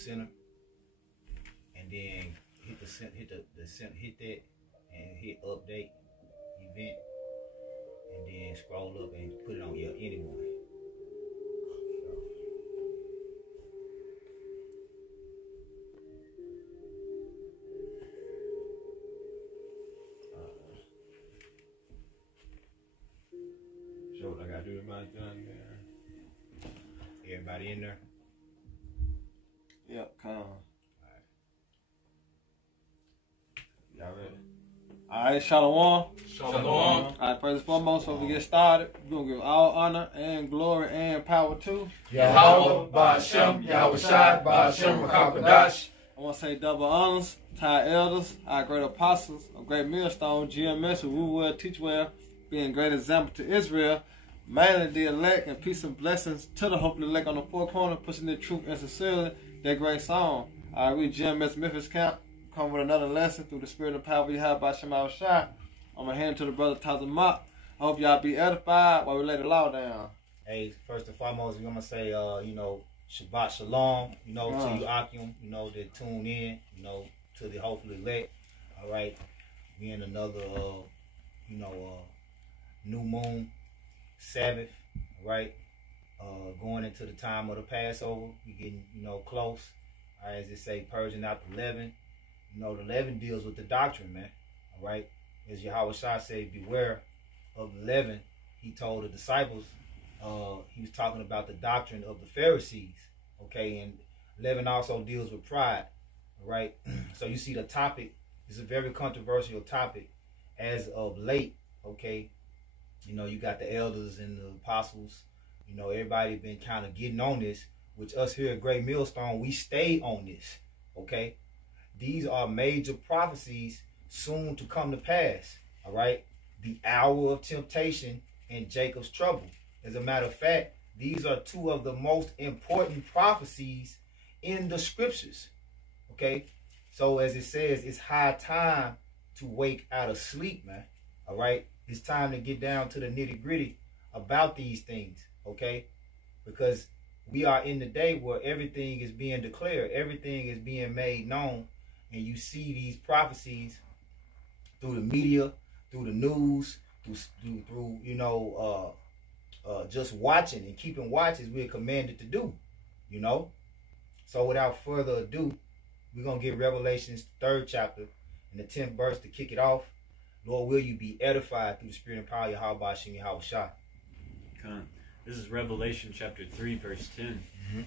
center, and then hit that and hit update event, and then scroll up and put it on your anyone. So what I gotta do to my done there. Everybody in there? Yep, come on. Y'all ready? Alright, Shalom. Shalom. Alright, first and foremost, before we get started, we're going to give all honor and glory and power to Yahweh, Ba'ashem, Yahweh Shai, Ba'ashem, Rakakadash. I want to say double honors to our elders, our great apostles, a great millstone, GMS, who rule well, teach well, being a great example to Israel, mainly the elect, and peace and blessings to the hopefully elect on the four corner, pushing the truth and sincerely, their great song. Alright, we GMS Memphis Camp come with another lesson through the spirit and power we have by Shema Shai. I'm going to hand to the brother Tazamak. I hope y'all be edified while we lay the law down. Hey, first and foremost, we're gonna say, Shabbat Shalom, to you Akim, that tune in, to the hopefully elect. All right, we in another, new moon, Sabbath. All right, going into the time of the Passover, we getting, close. All right, as they say, purging out the leaven. The leaven deals with the doctrine, man. All right, as Yahweh Shai said, beware of the leaven. He told the disciples. He was talking about the doctrine of the Pharisees, okay, and leaven also deals with pride, right? So you see the topic is a very controversial topic as of late, okay? You got the elders and the apostles, everybody been kind of getting on this, which us here at Great Millstone, we stay on this, okay? These are major prophecies soon to come to pass, all right? The hour of temptation and Jacob's trouble. As a matter of fact, these are two of the most important prophecies in the scriptures. Okay? So as it says, it's high time to wake out of sleep, man. All right? It's time to get down to the nitty-gritty about these things. Okay? Because we are in the day where everything is being declared. Everything is being made known. And you see these prophecies through the media, through the news, through just watching and keeping watch as we're commanded to do, So without further ado, we're going to get Revelation's 3rd chapter and the 10th verse to kick it off. Lord, will you be edified through the spirit and power of Yahweh Ba'ashem Yahweh Shai. This is Revelation chapter 3, verse 10.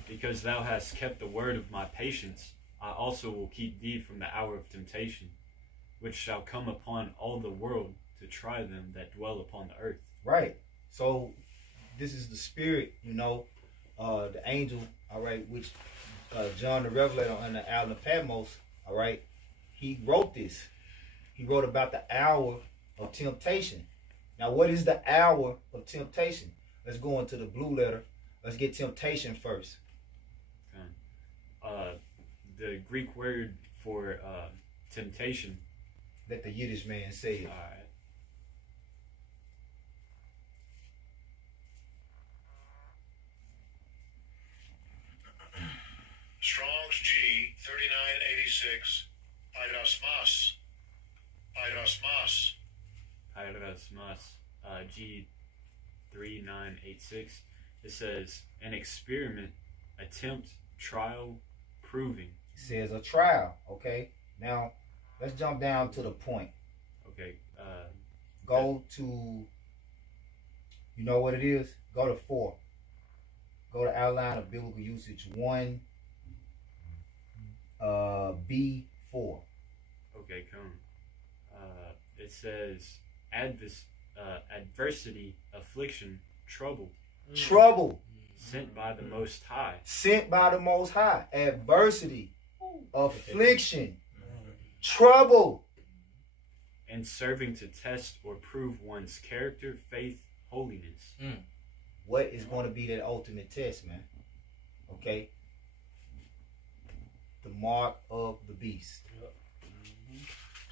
Because thou hast kept the word of my patience, I also will keep thee from the hour of temptation, which shall come upon all the world to try them that dwell upon the earth. Right. So this is the spirit, the angel, all right, which John the Revelator on the island of Patmos, all right, he wrote this. He wrote about the hour of temptation. Now, what is the hour of temptation? Let's go into the blue letter. Let's get temptation first. The Greek word for temptation. Let the Yiddish man say it. All right. Strong's G 3986 Irasmas. G 3986. It says an experiment, attempt, trial, proving. It says a trial. Okay. Now let's jump down to the point. Okay. Go to, you know what it is? Go to 4. Go to outline of biblical usage 1. B4. Okay, come. It says adversity, affliction, trouble. Trouble. Sent by the Most High. Sent by the Most High. Adversity, affliction, trouble. And serving to test or prove one's character, faith, holiness. What is going to be that ultimate test, man? Okay? The mark of the beast.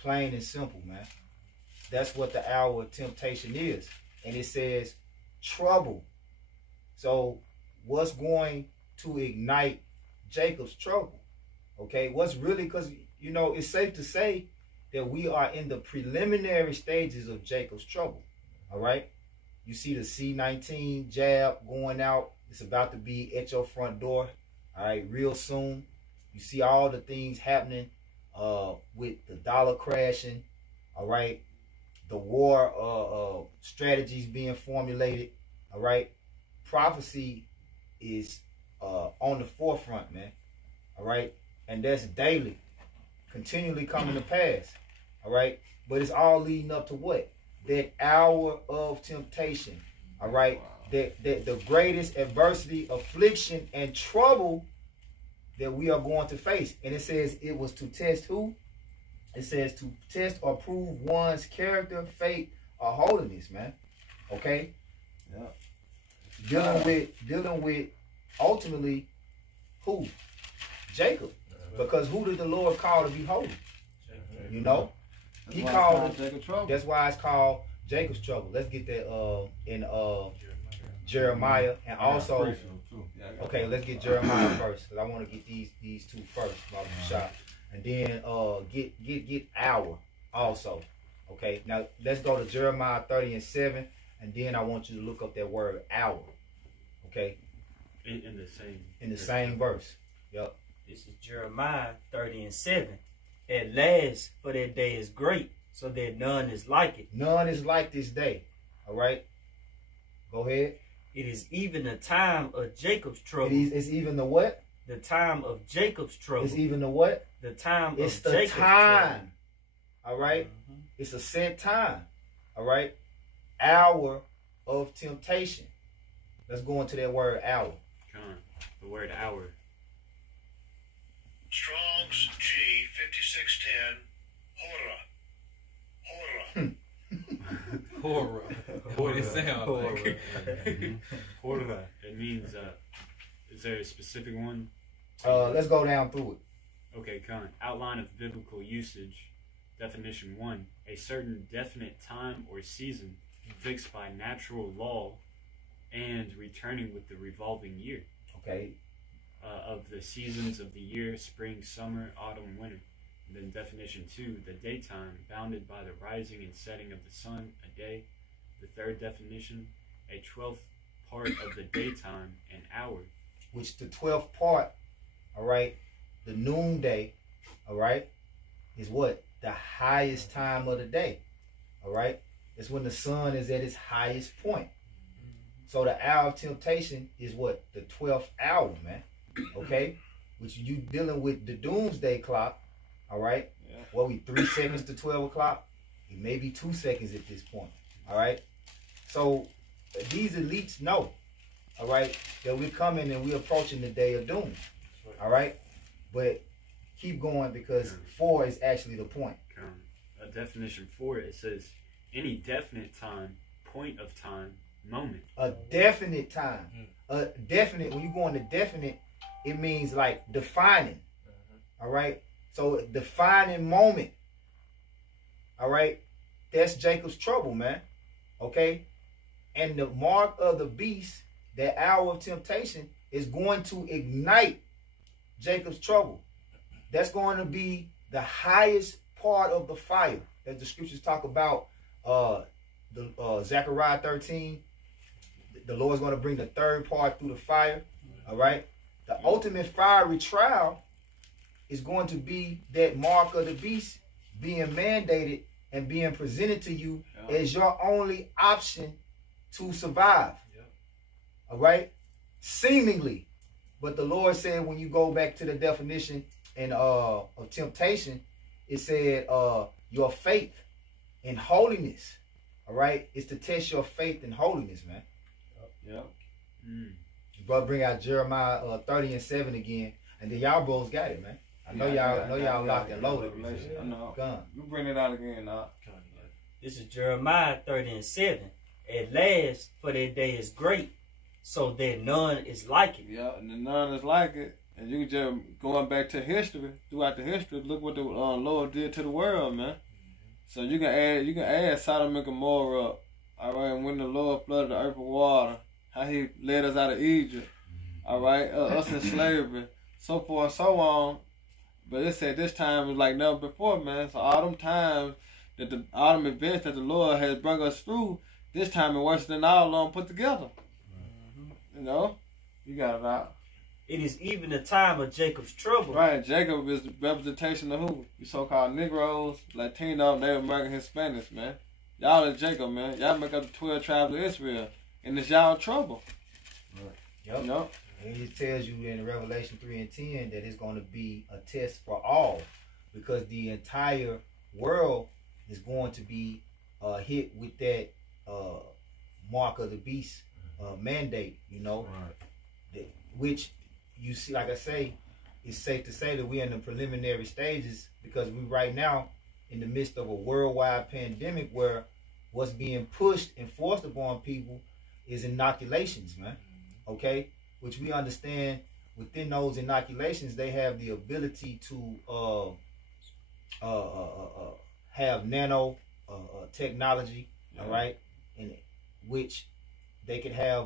Plain and simple, man. That's what the hour of temptation is. And it says trouble. So what's going to ignite Jacob's trouble? Okay, what's really, because you know it's safe to say that we are in the preliminary stages of Jacob's trouble. All right, you see the C-19 jab going out. It's about to be at your front door. All right, real soon. You see all the things happening with the dollar crashing. All right, the war strategies being formulated. All right, prophecy is on the forefront, man. All right, and that's daily, continually coming to pass. All right, but it's all leading up to what? That hour of temptation. All right, that the greatest adversity, affliction, and trouble that we are going to face. And it says it was to test who? It says to test or prove one's character, faith, or holiness, man. Okay? Yeah. Dealing with ultimately who? Jacob. Because who did the Lord call to be holy? You know? He called Jacob's trouble. That's why it's called Jacob's trouble. Let's get that in Jeremiah, and also okay, let's get Jeremiah first, because I want to get these two first, shot, and then get hour also. Okay, now let's go to Jeremiah 30:7, and then I want you to look up that word hour. Okay, in the same verse. Yep. This is Jeremiah 30:7. At last, for that day is great, so that none is like it. None is like this day. All right. Go ahead. It is even the time of Jacob's trouble. It's even the what? The time of Jacob's trouble. It's even the what? The time it's of the Jacob's time. trouble. All right? It's a set time. All right? Hour of temptation. Let's go into that word hour. Come on. The word hour. Strong's G 5610. Horror. Horror. What it sound like? Horror. It means, is there a specific one? Let's go down through it. Okay, come on. Outline of biblical usage. Definition 1. A certain definite time or season fixed by natural law and returning with the revolving year. Okay. Of the seasons of the year, spring, summer, autumn, winter. And then definition 2, the daytime, bounded by the rising and setting of the sun, a day. The third definition, a 12th part of the daytime, an hour. Which the 12th part, all right, the noonday, all right, is what? The highest time of the day, all right? It's when the sun is at its highest point. So the hour of temptation is what? The 12th hour, man. Okay, which you dealing with the doomsday clock, all right? Yeah. What we 3 seconds to 12 o'clock? It may be 2 seconds at this point, all right? So these elites know, all right, that we're coming and we're approaching the day of doom, all right? But keep going, because 4 is actually the point. Definition 4, it says any definite time, point of time, moment. A definite time. A definite, when you go into definite, it means like defining. All right. So defining moment. All right. That's Jacob's trouble, man. Okay. And the mark of the beast, that hour of temptation, is going to ignite Jacob's trouble. That's going to be the highest part of the fire, as the scriptures talk about. Zechariah 13. The Lord's going to bring the third part through the fire. All right. The ultimate fiery trial is going to be that mark of the beast being mandated and being presented to you as your only option to survive. All right. Seemingly. But the Lord said, when you go back to the definition and of temptation, it said your faith and holiness. All right. It's to test your faith and holiness, man. Yep. Brother, bring out Jeremiah 30:7 again, and then y'all bros got it, man. I know y'all locked and loaded. I know. Gun. You bring it out again, now. This is Jeremiah 30:7. At last, for that day is great, so that none is like it. Yeah, and none is like it. And you can just, going back to history, throughout the history, look what the Lord did to the world, man. So you can add Sodom and Gomorrah up. All right, when the Lord flooded the earth with water, how he led us out of Egypt. All right, us in slavery, so forth and so on. But it said this time was like never before, man. So all them times all them events that the Lord has brought us through, this time is worse than all of them put together. You know, you got it out. It is even the time of Jacob's trouble. Right, Jacob is the representation of who? The so-called Negroes, Latino, Native American, Hispanics, man. Y'all is Jacob, man. Y'all make up the 12 tribes of Israel, and it's y'all trouble. Yep. You know? And it tells you in Revelation 3 and 10 that it's going to be a test for all, because the entire world is going to be hit with that mark of the beast mandate, you know, which you see, like I say, it's safe to say that we're in the preliminary stages, because we right now in the midst of a worldwide pandemic where what's being pushed and forced upon people is inoculations, man. Okay? Which we understand within those inoculations, they have the ability to have nano technology, all right, in which they could have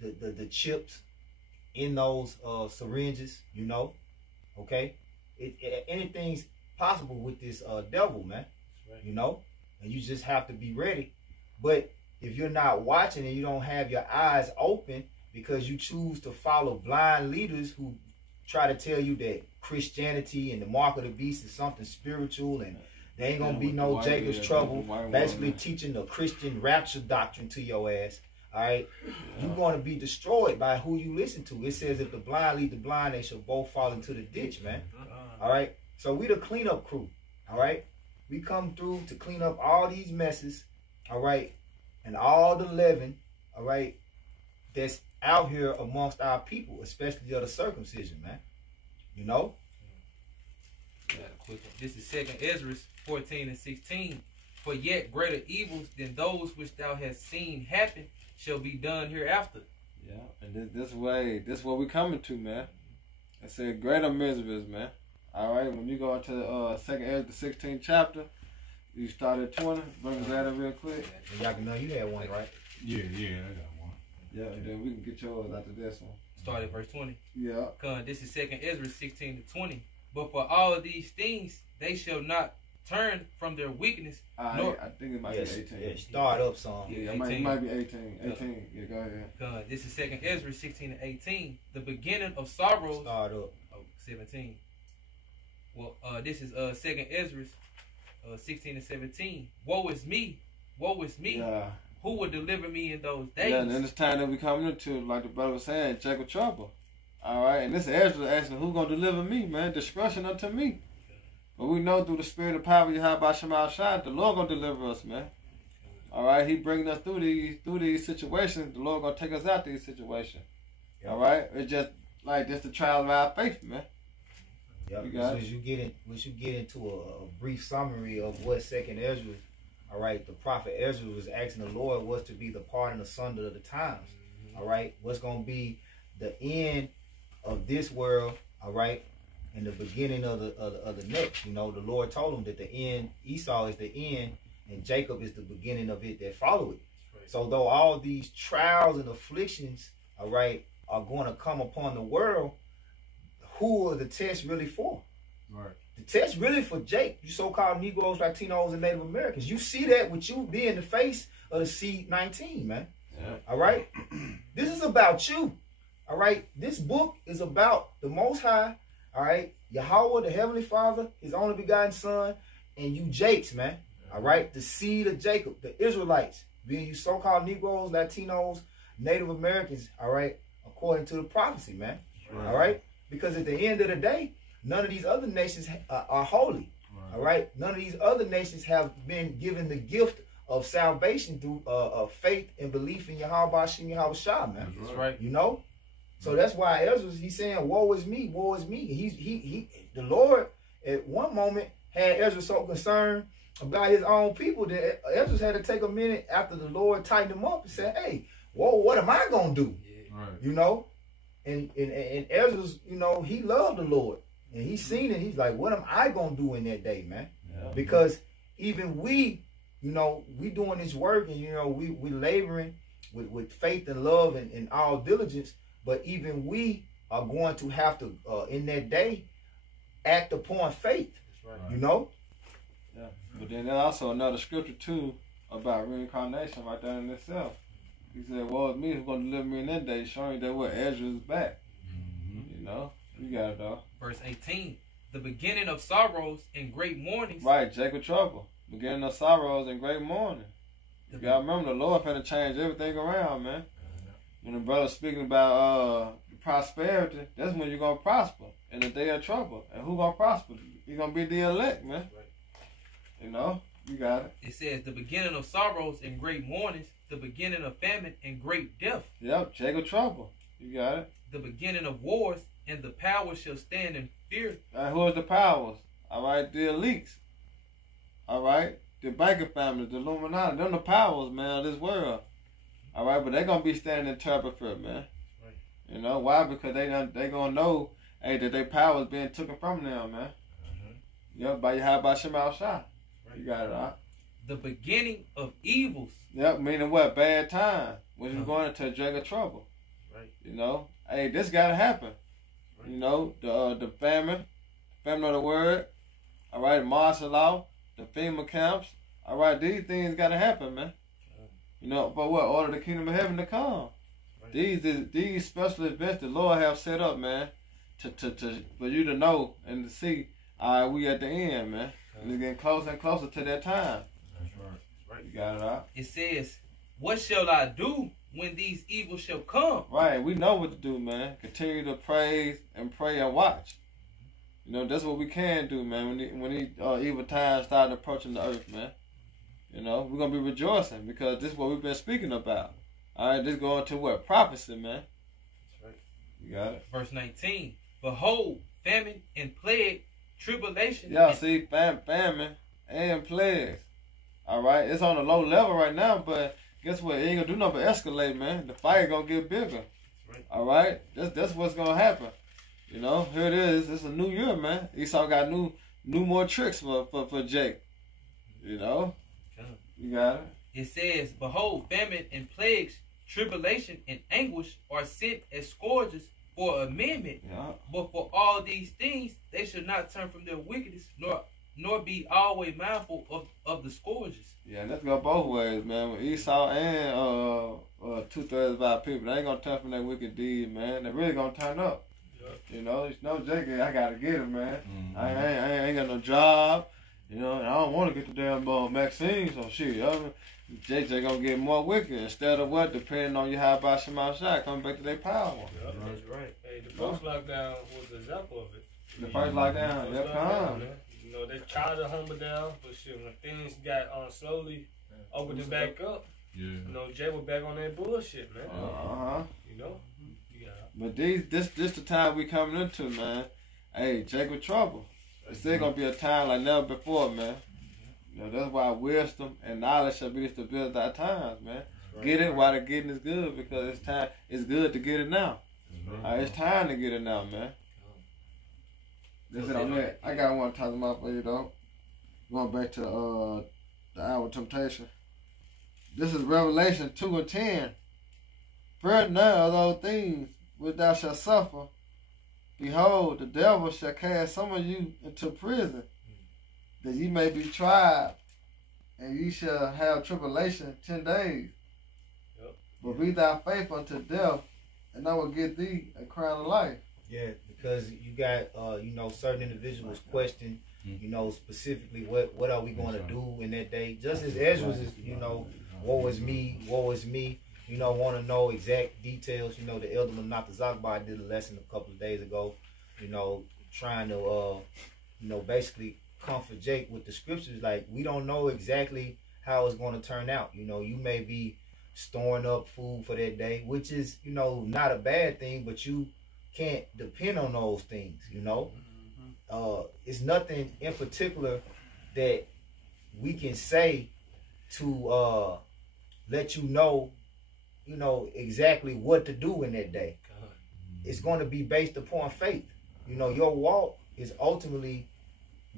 the chips in those syringes, you know, okay. Anything's possible with this devil, man. Right. You know, and you just have to be ready. But if you're not watching and you don't have your eyes open, because you choose to follow blind leaders who try to tell you that Christianity and the mark of the beast is something spiritual and there ain't gonna be no Jacob's trouble, basically teaching the Christian rapture doctrine to your ass, all right, you're going to be destroyed by who you listen to. It says if the blind lead the blind, they shall both fall into the ditch, man. All right, so we the cleanup crew, all right. We come through to clean up all these messes, all right, and all the leaven, all right, that's out here amongst our people, especially of the circumcision, man. You know? This is 2nd Ezra 14 and 16. For yet greater evils than those which thou hast seen happen shall be done hereafter. Yeah, and this what we coming to, man. It said greater miseries, man. All right, when you go into 2nd Ezra, the 16th chapter, you start at 20. Bring us that in real quick. And y'all can know you had one, right? Yeah, I got one. Yeah, and then we can get yours after this one. Start at verse 20. Yeah. This is 2nd Ezra 16 to 20. But for all of these things, they shall not turn from their weakness. I think it might be 18. Yeah, start up some. Yeah, it might be 18. 18. Yeah, go ahead. This is 2nd Ezra 16 to 18. The beginning of sorrows. Start up. 17. Well, this is 2nd Ezra 16 and 17. Woe is me. Woe is me. Yeah. Who will deliver me in those days? Yeah, and then it's time that we coming into, like the brother was saying, Jacob trouble. All right, and this Ezra asking, who gonna deliver me, man? Discretion unto me. But we know through the spirit of power, Yahweh Shema Shai, the Lord gonna deliver us, man. All right, He bringing us through these situations. The Lord gonna take us out these situations. Yep. All right, it's just like the trial of our faith, man. Yep. Once you get into a brief summary of what 2nd Ezra. All right, the prophet Ezra was asking the Lord what's to be the parting asunder of the times. All right, what's going to be the end of this world, all right, and the beginning of the next. You know, the Lord told him that the end, Esau is the end, and Jacob is the beginning of it that follow it. Right. So though all these trials and afflictions, all right, are going to come upon the world, who are the tests really for? Right. The test really for Jake, you so-called Negroes, Latinos, and Native Americans. You see that with you being the face of the C-19, man. Yeah. All right? This is about you. All right? This book is about the Most High. All right? Yahweh, the Heavenly Father, His only begotten Son, and you Jakes, man. All right? The seed of Jacob, the Israelites, being you so-called Negroes, Latinos, Native Americans, all right? According to the prophecy, man. Right. All right? Because at the end of the day, none of these other nations are holy, right. All right? None of these other nations have been given the gift of salvation through faith and belief in Yahweh Shem Yahweh Shah, man. That's right. You know? So that's why Ezra, he's saying, woe is me, woe is me. The Lord, at one moment, had Ezra so concerned about his own people that Ezra had to take a minute after the Lord tightened him up and said, hey, whoa, what am I going to do? Yeah. Right. You know? And Ezra's, you know, he loved the Lord. And he's seen it. He's like, what am I going to do in that day, man? Yeah. Because even we, you know, we doing this work and, you know, we laboring with faith and love and all diligence. But even we are going to have to, in that day, act upon faith. That's right. You know? Yeah. But then there's also another scripture too about reincarnation right there in itself. He said, "Woe is me who's gonna deliver me in that day," showing that what Ezra is back. You know? You got it though. Verse 18. The beginning of sorrows and great mournings. Right, Jacob trouble. Beginning of sorrows and great mourning. You gotta remember the Lord finna change everything around, man. When the brother's speaking about prosperity, that's when you're gonna prosper in the day of trouble. And who gonna prosper? You're gonna be the elect, man. You know? You got it. It says, the beginning of sorrows and great mournings, the beginning of famine and great death, Yep, Jacob trouble. You got it. the beginning of wars, and the power shall stand in fear. Who is the powers? All right, the elites. All right, the banking family, the Illuminati. Them the powers, man, of this world. All right, but they gonna be standing in terror for it, man. Right. You know why? Because they gonna know, hey, that their powers being taken from them, man. Yep, by your high by Shem Al Shah. You got it, all right. The beginning of evils. Yep, meaning what? Bad time. When you're going into a drag of trouble. Right. You know, hey, this gotta happen. Right. You know, the famine of the word. All right, martial law, the FEMA camps. All right, these things gotta happen, man. You know, for what? Order the kingdom of heaven to come. Right. These special events the Lord have set up, man, to for you to know and to see. All right, we at the end, man. And it's getting closer and closer to that time. That's right. Right. You got it, all right? It says, what shall I do when these evils shall come? Right, we know what to do, man. Continue to praise and pray and watch. You know, that's what we can do, man. When these evil times start approaching the earth, man. You know, we're gonna be rejoicing because this is what we've been speaking about. All right, this going to what? Prophecy, man. That's right. You got it. Verse 19. Behold, famine and plague, tribulation. Yeah, and see, famine and plagues. All right, it's on a low level right now, but guess what? It ain't gonna do nothing but escalate, man. The fight gonna get bigger. Right. All right, that's what's gonna happen. You know, here it is. It's a new year, man. Esau got new more tricks for Jake. You know, you got it. It says, behold, famine and plagues, tribulation and anguish are sent as scourges for amendment. Yeah. But for all these things, they should not turn from their wickedness, nor be always mindful of the scourges. Yeah, let's go both ways, man. With Esau and 2/3 of our people, they ain't gonna turn from their wicked deed, man. They really gonna turn up. You know, Jake, I gotta get it, man. Mm-hmm. I ain't got no job. You know, and I don't want to get the damn vaccine, so shit. JJ gonna get more wicked instead of what? Depending on you how about Shema Shai, coming back to their power. Yep, that's right. Hey, the first lockdown was an example of it. The first lockdown, First yeah, lockdown, come. man. You know, they tried to humble down, but shit, when things got slowly opened it back up, you know, Jay was back on that bullshit, man. You know? Yeah. But this the time we coming into, man. Hey, Jake with trouble. It's still gonna be a time like never before, man. You know, that's why wisdom and knowledge shall be the stability of our times, man. Right. Get it while the getting is good, because it's time. It's good to get it now. It's time to get it now, man. That's it on that. I got one talking about for you though. Going back to the hour of temptation. This is Revelation 2:10. Fear none of those things which thou shalt suffer. Behold, the devil shall cast some of you into prison, that ye may be tried, and ye shall have tribulation 10 days. Yep. But be thou faithful unto death, and I will give thee a crown of life. Yeah, because you got certain individuals question, specifically what are we going to do in that day? Just as Ezra is, woe is me, want to know exact details. The elder Manata Zakbar did a lesson a couple of days ago, trying to basically comfort Jake with the scriptures. Like, we don't know exactly how it's going to turn out. You may be storing up food for that day, which is not a bad thing, but you can't depend on those things. It's nothing in particular that we can say to let you know exactly what to do in that day. It's going to be based upon faith. Your walk is ultimately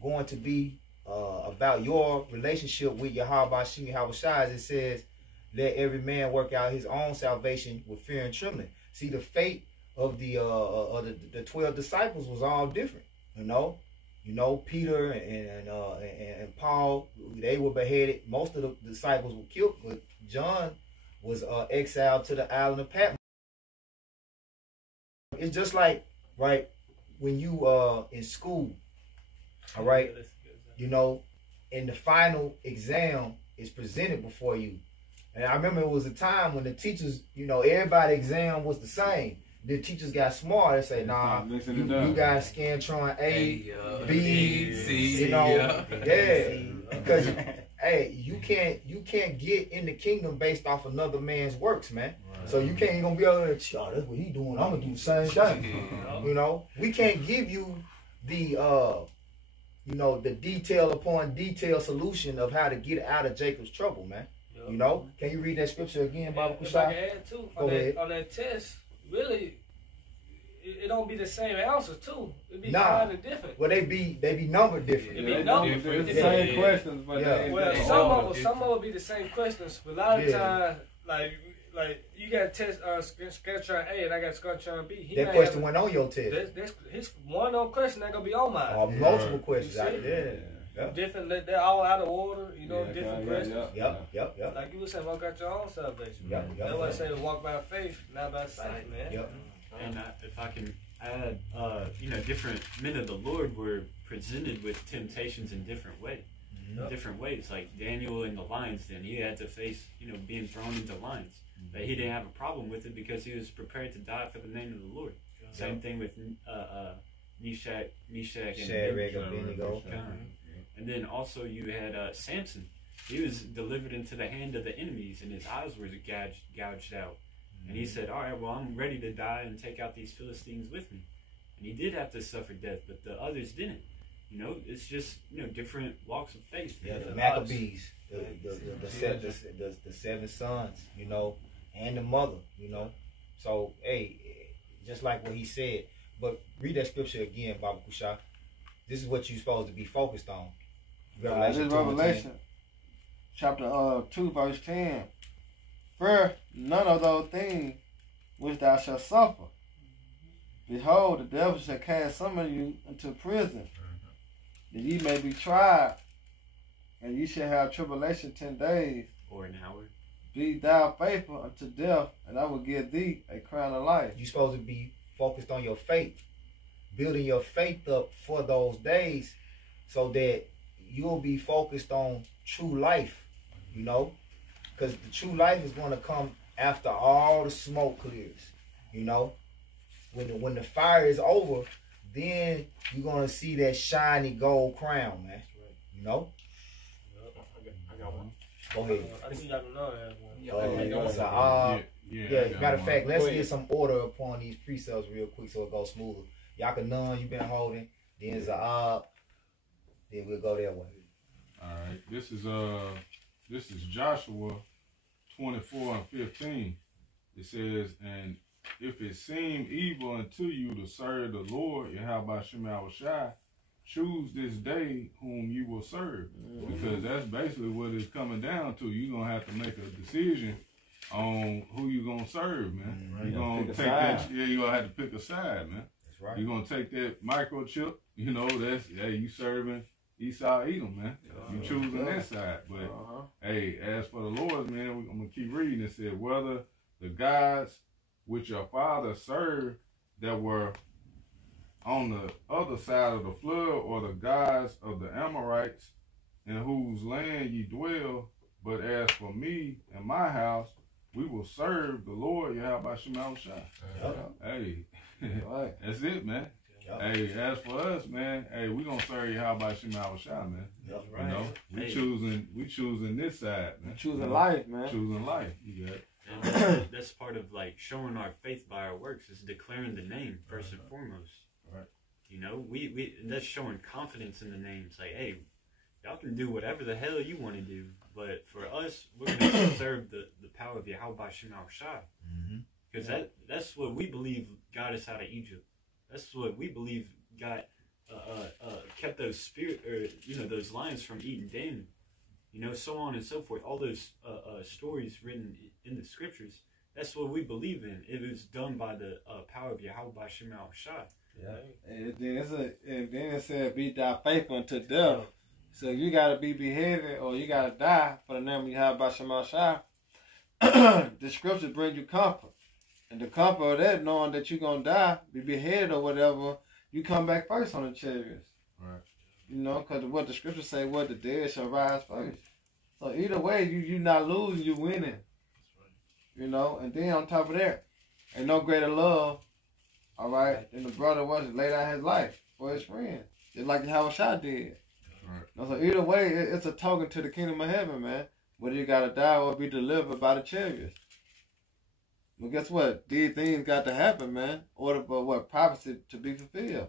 going to be about your relationship with Yahweh Shem Yahweh Shai. As it says, let every man work out his own salvation with fear and trembling. See, the fate of the 12 disciples was all different. You know, Peter and Paul, they were beheaded. Most of the disciples were killed, but John was exiled to the island of Patmos. It's just like, right, when you in school, all right, you know, and the final exam is presented before you. And I remember it was a time when the teachers, you know, everybody's exam was the same. The teachers got smart and say, nah, you got Scantron A, B, C, you know, yeah. Because hey, you can't get in the kingdom based off another man's works, man. Right. So you can't gonna be able to, oh, that's what he doing. I'm gonna do the same thing. You know, we can't give you the you know, the detail upon detail solution of how to get out of Jacob's trouble, man. Yep. You know, can you read that scripture again, Baba Kushai? If I can add too, on that test, really, it don't be the same answers too. It be kind of different. Well, they be numbered different. It be numbered different. It's the same questions, but well, some of them be the same questions, but a lot of times, like you got test Scantron A and I got Scantron B. That question went on your test. That's his one on question ain't gonna be on mine. Multiple questions. Yep. Different, they're all out of order, you know, different questions. Yep. Like you were saying, walk out your own salvation. That's why I say to walk by faith, not by sight, man. Yep. And if I can add, you know, different men of the Lord were presented with temptations in different ways. Different ways. Like Daniel in the lion's den, he had to face, you know, being thrown into lions. But he didn't have a problem with it because he was prepared to die for the name of the Lord. Same thing with Meshach, and Abednego. And then also you had Samson. He was delivered into the hand of the enemies, and his eyes were gouged out. And he said, all right, well, I'm ready to die and take out these Philistines with me. And he did have to suffer death, but the others didn't. You know, it's just, you know, different walks of faith. Yeah, the Maccabees, the 7 sons, you know, and the mother, you know. So, hey, just like what he said. But read that scripture again, Baba Kushai. This is what you're supposed to be focused on. Revelation chapter 2, verse 10. For none of those things which thou shalt suffer. Behold, the devil shall cast some of you into prison, that ye may be tried, and ye shall have tribulation 10 days. Or an hour. Be thou faithful unto death, and I will give thee a crown of life. You're supposed to be focused on your faith, building your faith up for those days, so that you'll be focused on true life, you know, because the true life is going to come after all the smoke clears, you know. When the fire is over, then you're going to see that shiny gold crown, man. You know? I got one. Go ahead. I think y'all know that one. Matter of fact, let's get some order upon these precepts real quick so it goes smoother. Yakanan, you've been holding. Then Za'ab. Then we'll go that way. All right. This is Joshua 24 and 15. It says, and if it seem evil unto you to serve the Lord, Yahweh Shem Yahushai, choose this day whom you will serve. Because that's basically what it's coming down to. You're going to have to make a decision on who you're going to serve, man. You're going to take that, you're going to have to pick a side, man. That's right. You're going to take that microchip, you know, that's, you serving Esau Edom, man. You choosing that side. But, hey, as for the Lord, man, I'm going to keep reading. It said, whether the gods which your father served that were on the other side of the flood, or the gods of the Amorites in whose land ye dwell, but as for me and my house, we will serve the Lord Yahweh Shem Yahushai. Hey, that's it, man. Hey, as for us, man, hey, we gonna serve Yahweh Shem Yahushai, man. That's right. You know, we choosing this side, man. Choosing life, man. Choosing life. You got it. And that's part of like showing our faith by our works, is declaring the name first and foremost. Right. You know, we that's showing confidence in the name. It's like, hey, y'all can do whatever the hell you want to do, but for us, we're gonna serve the power of Yahweh Shem Yahushai. Because that's what we believe got us out of Egypt. That's what we believe got kept those those lions from eating Daniel. You know, so on and so forth. All those stories written in the scriptures. That's what we believe in. It was done by the power of Yahweh Shem Yahushai. Yeah. And then it said, be thou faithful unto death. So you gotta be beheaded or you gotta die for the name you have by Shema Shai. The scriptures bring you comfort. And the comfort of that, knowing that you're gonna die, be beheaded or whatever, you come back first on the chariots. Right. You know, because what the scriptures say, what the dead shall rise first. So either way, you not losing, you winning. You know, and then on top of that, ain't no greater love, all right, than the brother was laid out his life for his friend. Just like how Shai did. Right. So either way, it's a token to the kingdom of heaven, man. Whether you gotta die or be delivered by the chariots. Well, guess what? These things got to happen, man. In order for what? Prophecy to be fulfilled.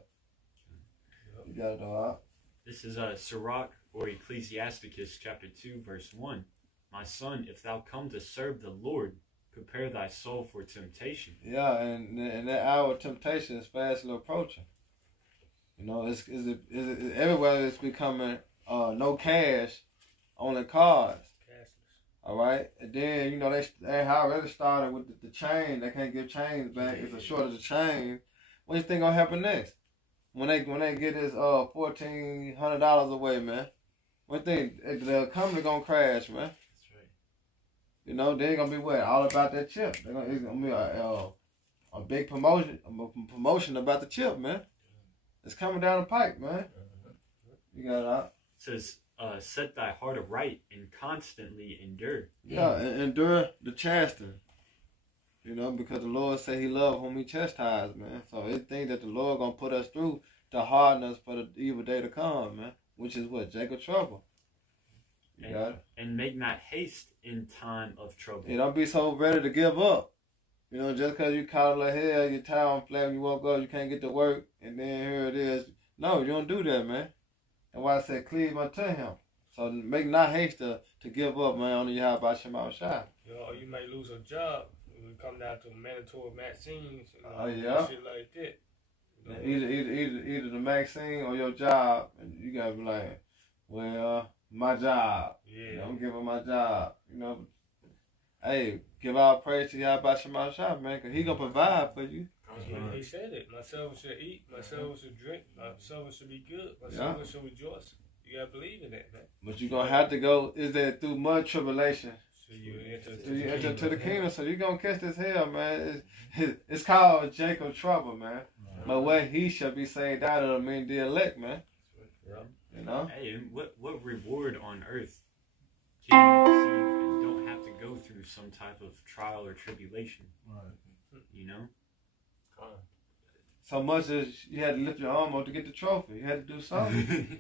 You gotta know how. This is Sirach or Ecclesiasticus chapter 2, verse 1. My son, if thou come to serve the Lord, prepare thy soul for temptation. Yeah, and that hour of temptation is fastly approaching. You know, it's everywhere it's becoming no cash, only cards. All right, and then you know they already started with the chain. They can't give chains back. It's a shortage of chain. What do you think gonna happen next? When they get this $1,400 away, man. What do you think the company gonna crash, man? That's right. You know they're gonna be what all about that chip. It's gonna be a big promotion about the chip, man. It's coming down the pipe, man. You got it out. It says, set thy heart aright and constantly endure. Yeah, endure the chastening. You know, because the Lord said he loved whom he chastised, man. So it's things that the Lord gonna put us through to harden us for the evil day to come, man. Which is what? Jacob trouble. You got it? And make not haste in time of trouble. Yeah, don't be so ready to give up. You know, just because you caught like hell, you're tired on flat, you woke up, you can't get to work, and then here it is. No, you don't do that, man. That's why I said cleave unto him. So make not haste to give up, man, on the Yahweh Shema Shai. Or you may lose a job. When we come down to mandatory vaccines, oh yeah, shit like that. You know? Either the vaccine or your job, and you gotta be like, well, my job. Yeah, you know, I'm giving my job. You know, hey, give our praise to Yahweh Shema Shai, man, cause he gonna provide for you. He said it. My servant should eat. My servant should drink. My servant should be good. My servant should rejoice. You gotta believe in that, man. But you gonna have to go. Is that through much tribulation? So you enter to the kingdom. So you gonna catch this hell, man. It's called Jacob trouble, man. But where he shall be saved out of mean the elect, man. You know. Hey, and what reward on earth can you receive and don't have to go through some type of trial or tribulation? Right. You know. So much as you had to lift your arm up to get the trophy, you had to do something.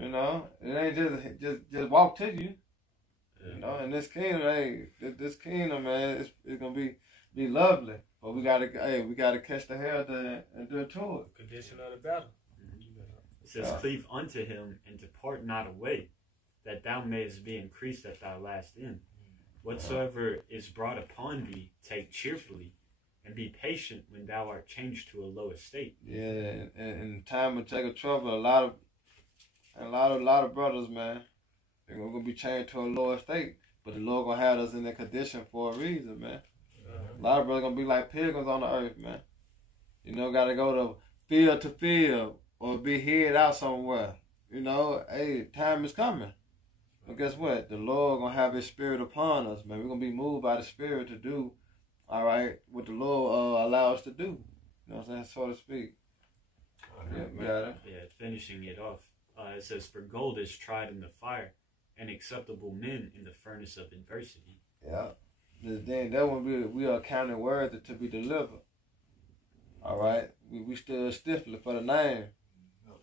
You know, it ain't just walk to you. You know, and this kingdom, hey, this kingdom, man, it's gonna be lovely, but we gotta catch the hell and do it to it. Condition of the battle. It says, cleave unto him and depart not away, that thou mayest be increased at thy last end. Whatsoever is brought upon thee, take cheerfully, and be patient when thou art changed to a low estate. Yeah, and in time of Jacob trouble, a lot of brothers, man, they're gonna be changed to a lower state. But the Lord gonna have us in that condition for a reason, man. A lot of brothers gonna be like pilgrims on the earth, man. You know, gotta go to field or be hid out somewhere. You know, hey, time is coming. But guess what? The Lord gonna have his spirit upon us, man. We're gonna be moved by the spirit to do, all right, what the Lord allow us to do. You know what I'm saying, so to speak. Yeah, finishing it off. It says, for gold is tried in the fire, and acceptable men in the furnace of adversity. Yeah. Then that when we are counted worthy to be delivered. All right. We stood stiffly for the name.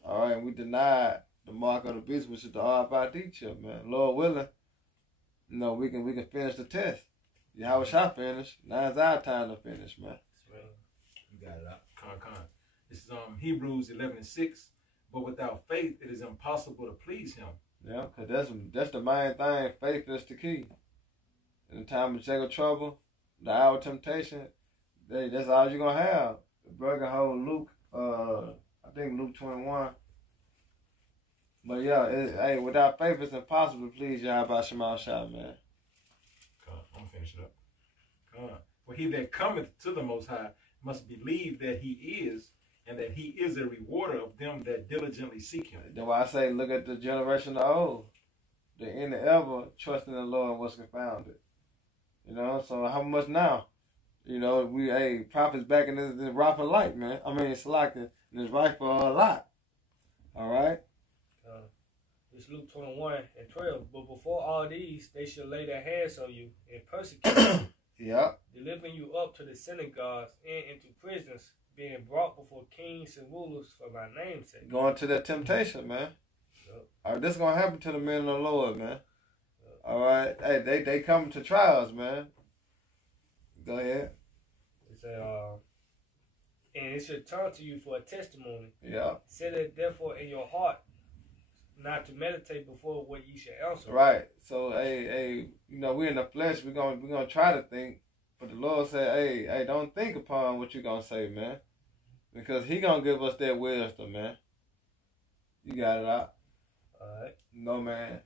All right. We denied the mark of the beast, which is the RFID chip, man. Lord willing, you know, we can finish the test. Yahweh shall finish. Now it's our time to finish, man. That's right. You got it out. This is Hebrews 11:6. But without faith, it is impossible to please him. Yeah, because that's the main thing. Faith is the key. In the time of Jacob trouble, the hour of temptation, that's all you're going to have. The brother hold Luke, I think Luke 21. But yeah, without faith, it's impossible to please Yahweh Shema Shai, man. I'm going to finish it up. For he that cometh to the Most High must believe that he is, and that he is a rewarder of them that diligently seek him. That's why I say, look at the generation of old. The end of ever, trusting in the Lord was confounded. You know, so how much now? You know, prophets back in this rock of light, man. I mean, it's like it's right for a lot. All right? It's Luke 21:12. But before all these, they shall lay their hands on you and persecute you. Yeah. Delivering you up to the synagogues and into prisons, being brought before kings and rulers for my name's sake. Going to that temptation, man. Yep. All right, this is going to happen to the men of the Lord, man. Yep. All right? Hey, they come to trials, man. Go ahead. It said, and it should turn to you for a testimony. Yeah. Set it therefore in your heart, not to meditate before what you should answer. Right. So, you know, we're in the flesh. We're gonna try to think, but the Lord said, hey, don't think upon what you're gonna say, man, because He gonna give us that wisdom, man. You got it out. All right. No, man.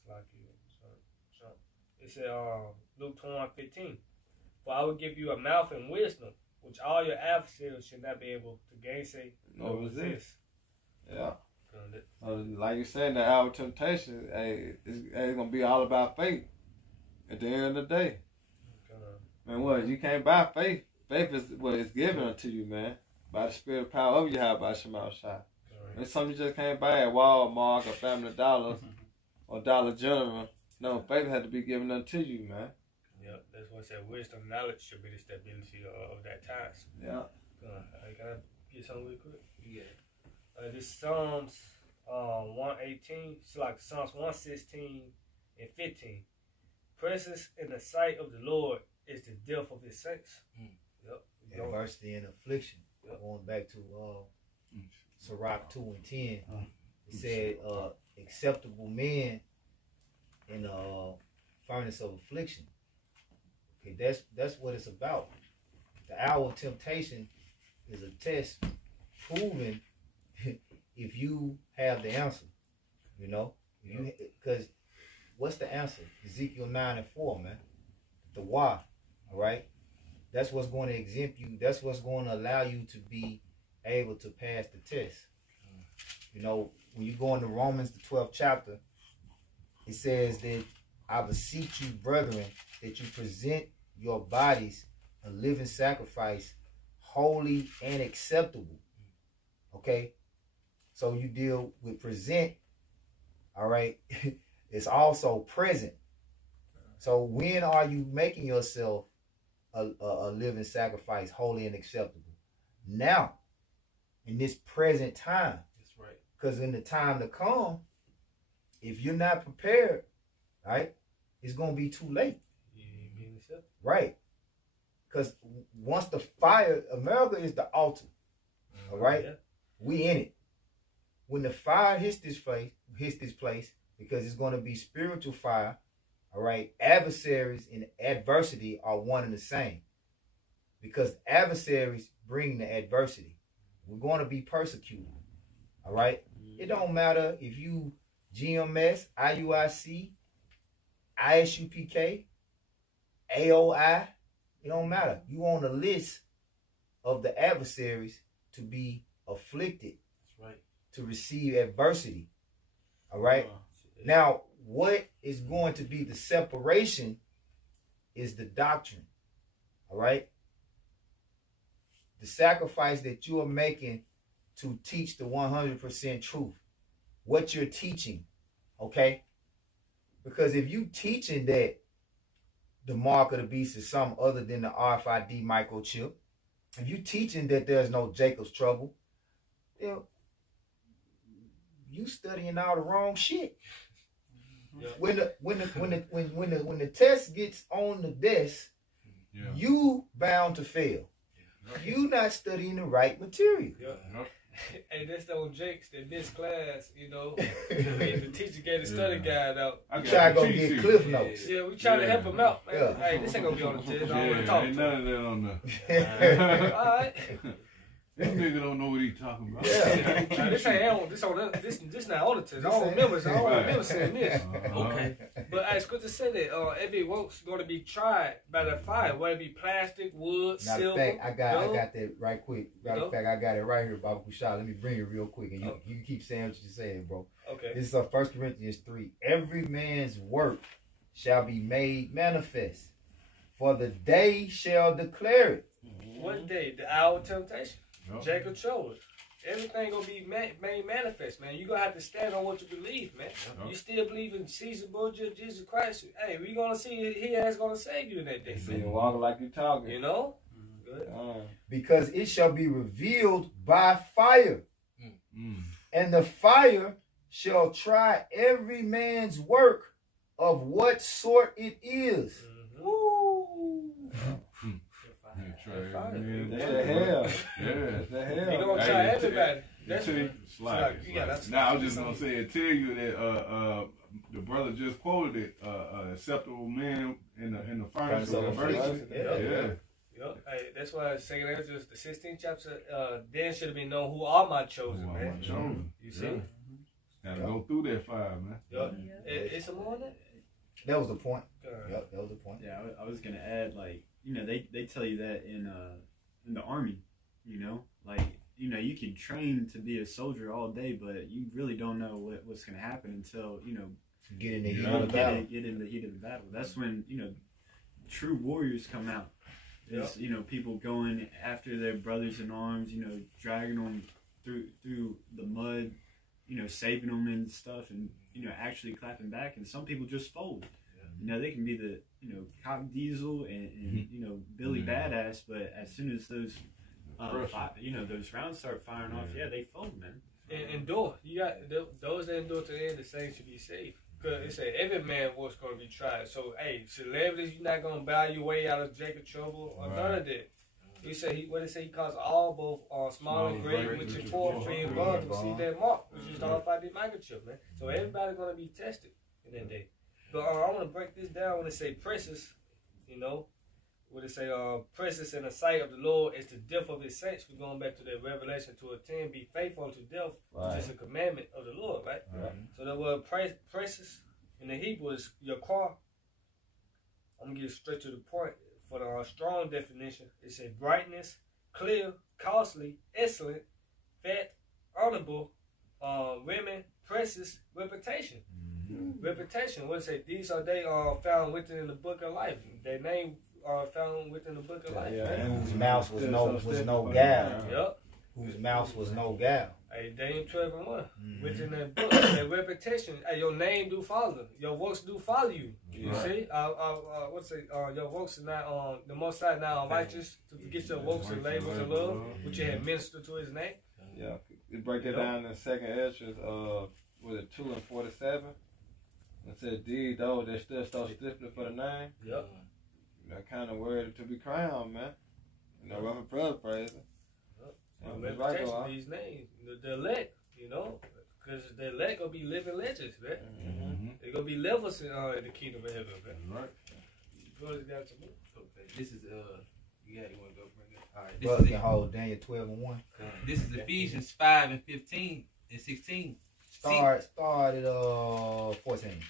It's like you. So it said, Luke 21:15. For I will give you a mouth and wisdom, which all your adversaries should not be able to gainsay nor resist. Yeah. Like you said, the hour of temptation, it's gonna be all about faith. At the end of the day, man, what you can't buy faith. Faith is what is given unto you, man, by the Spirit of power of Yahweh by Shema Shai. It's something you just can't buy at Walmart or Family Dollar or Dollar General. No, faith had to be given unto you, man. Yeah, that's what I said. Wisdom, knowledge should be the stability of that task. Yeah. Can I get something real quick? Yeah. This Psalms 118. It's like Psalms 116 and 15. Precious in the sight of the Lord is the death of His saints. Yep. Adversity and affliction. Yep. Going back to Sirach 2:10. It said, acceptable men in a furnace of affliction. Okay, that's what it's about. The hour of temptation is a test proving if you have the answer. You know, because what's the answer? Ezekiel 9:4, man. The why. All right. That's what's going to exempt you. That's what's going to allow you to be able to pass the test. You know, when you go into Romans, the 12th chapter, it says that I beseech you, brethren, that you present your bodies a living sacrifice, holy and acceptable. Okay? So you deal with present, all right? It's also present. So when are you making yourself a living sacrifice, holy and acceptable? Now, in this present time. That's right. Because in the time to come, if you're not prepared, right, it's going to be too late. Right. Because once the fire, America is the altar. All right? Yeah. We in it. When the fire hits this place, because it's going to be spiritual fire, all right, adversaries and adversity are one and the same. Because adversaries bring the adversity. We're going to be persecuted. All right? It don't matter if you GMS, IUIC, ISUPK, AOI. It don't matter. You on the list of the adversaries to be afflicted. That's right. To receive adversity. All right? Now, what is going to be the separation is the doctrine. All right? The sacrifice that you are making to teach the 100% truth. What you're teaching. Okay? Because if you teaching that the mark of the beast is something other than the RFID microchip, if you teaching that there's no Jacob's trouble, you know, you studying all the wrong shit. Yeah. When the test gets on the desk, you bound to fail. You not studying the right material. Hey, that's those Jakes that this class, you know, the teacher gave the study guide out. I try to go get Cliff Notes. Yeah, we try to help him out, man. Hey, this ain't gonna be on the test. I don't want to talk ain't none of that on there. All right. This nigga don't know what he talking about. Yeah. Now, this ain't on this not on the test. I don't remember saying this. Okay. But as Scripture said that every work's gonna be tried by the fire, whether it be plastic, wood, Matter of silver. fact, I got gold. that right quick. Matter of fact, I got it right here, Baba Kushal. Let me bring it real quick, and you keep saying what you're saying, bro. Okay. This is 1 Corinthians 3. Every man's work shall be made manifest, for the day shall declare it. What day? The hour of temptation. Yep. Jacob chose it. Everything gonna be made manifest, man. You gonna have to stand on what you believe, man. Yep. You still believe in Caesar Borgia, Jesus Christ. Hey, we gonna see he is gonna save you in that day. See you walking like you talking. You know? Good. Because it shall be revealed by fire, Mm. and the fire shall try every man's work of what sort it is. That's the hell. Yeah. That's the You hell. gonna try everybody. That's Slide. Now I was just gonna say, tell you that the brother just quoted it, acceptable man in the furnace of adversity. Yeah. Yep. Hey, that's why 2 Ezra, the 16th chapter, then should have been known who are my chosen, Who are man. my chosen. You see? Gotta go through that fire, man. Yep. It's some more on that? That was the point. Yep, that was the point. Yeah, I was gonna add, like, you know, they tell you that in the army, you know, like, you know, you can train to be a soldier all day, but you really don't know what's gonna happen until, you know, Get in the heat of the battle. Get in the heat of the battle. That's when, you know, true warriors come out. Is, you know, people going after their brothers in arms, you know, dragging them through the mud, you know, saving them and stuff, and, you know, actually clapping back. And some people just fold. You know, they can be the, you know, Cop Diesel and you know, Billy Badass, but as soon as those, you know, those rounds start firing off, they fold, man. And endure. You got those that endure to the end, the same should be saved. Because it said every man was going to be tried. So, hey, celebrities, you're not going to buy your way out of Jacob trouble or none of that. He said, he calls all both small and great, which is poor, free and bond, to see that mark, which is all 5D microchip, man. So everybody's going to be tested in that day. But I want to break this down when they say precious, you know, when they say precious in the sight of the Lord is the death of his saints. We're going back to that Revelation 2:10, be faithful unto death, which is a commandment of the Lord, right? So the word precious in the Hebrew is yakar. I'm going to get straight to the point. For the strong definition, it says brightness, clear, costly, excellent, fat, honorable, women, precious, reputation. Reputation. What it say? These are they found within the book of life. Their name are found within the book of life. And whose mouth was no gal. Yep. Whose mouth was no gal. Hey, Daniel 12:1. Within that book, that reputation. Hey, your name do follow. Your works do follow you. You see? What's it? Your works is not on the Most High now righteous to forget your works and labors of love, which you have ministered to his name. Yeah. It break it down in 2nd Ezra, with it 2:47. It said, "Deed though they still so stiffly for the name." Yep. That kind of word to be crowned, man. You know, I'm a paraphrasing. Reputation, these names, the elect, you know, because the elect gonna be living legends, man. They're gonna be levels in the kingdom of heaven, man. Right. Brothers got to move. Okay, this is you got anyone go bring it? All right, Brother can hold Daniel 12:1. This is Ephesians 5:15 and 16. Start at 14.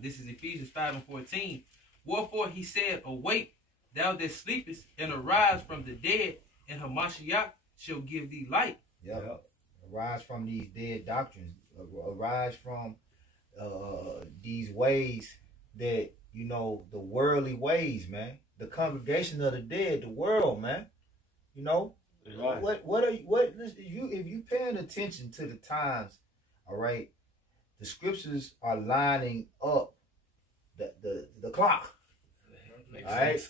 This is Ephesians 5:14. Wherefore he said, awake, thou that sleepest, and arise from the dead, and Hamashiach shall give thee light. Yep. Arise from these dead doctrines. Arise from these ways that, you know, the worldly ways, man. The congregation of the dead, the world, man. You know, if you paying attention to the times, all right, the scriptures are lining up the clock. All right,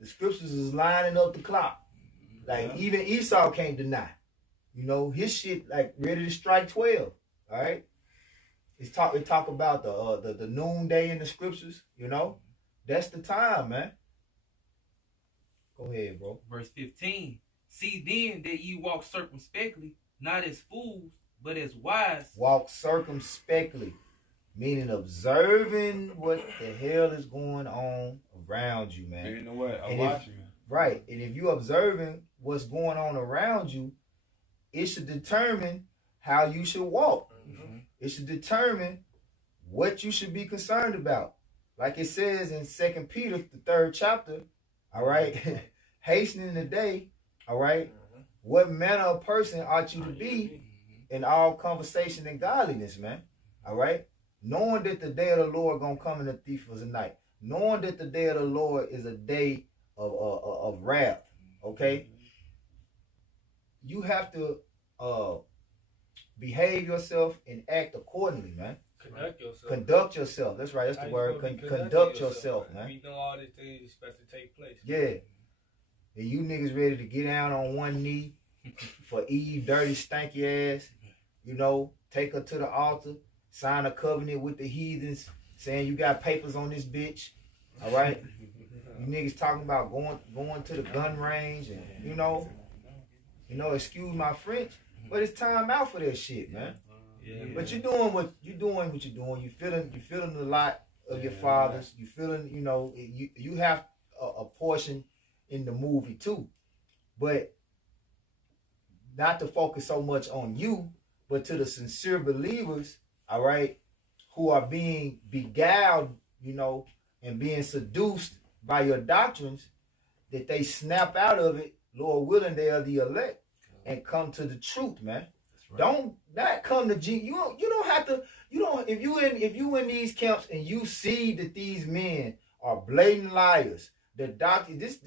the scriptures is lining up the clock. Like even Esau can't deny. You know, his shit like ready to strike 12. All right. It talk about the noonday in the scriptures, you know. That's the time, man. Go ahead, bro. Verse 15. See then that ye walk circumspectly, not as fools, but as wise. Walk circumspectly, meaning observing what the hell is going on around you, man. You know what? I'm watching you. Right. And if you observing what's going on around you, it should determine how you should walk. It should determine what you should be concerned about. Like it says in 2 Peter, the 3rd chapter, all right, hastening the day, all right, what manner of person ought you to be in all conversation and godliness, man, all right? Knowing that the day of the Lord gonna come in the thief of the night. Knowing that the day of the Lord is a day of wrath, okay? You have to behave yourself and act accordingly, man. Conduct yourself. Conduct yourself. That's right. That's the word. Conduct yourself, man. We know all these things expect to take place. Yeah. And you niggas ready to get down on one knee for Eve, dirty, stanky ass. You know, take her to the altar, sign a covenant with the heathens, saying you got papers on this bitch. All right. You niggas talking about going to the gun range and you know, excuse my French, but it's time out for that shit, man. Yeah. But you're doing what you're doing. You feeling the lot of your fathers. You feeling, you know, you have a portion in the movie too, but not to focus so much on you, but to the sincere believers, all right, who are being beguiled, you know, and being seduced by your doctrines, that they snap out of it, Lord willing, they are the elect, and come to the truth, man. Right. Don't not come to G. You don't have to. You don't. If you in these camps and you see that these men are blatant liars, the doctor. This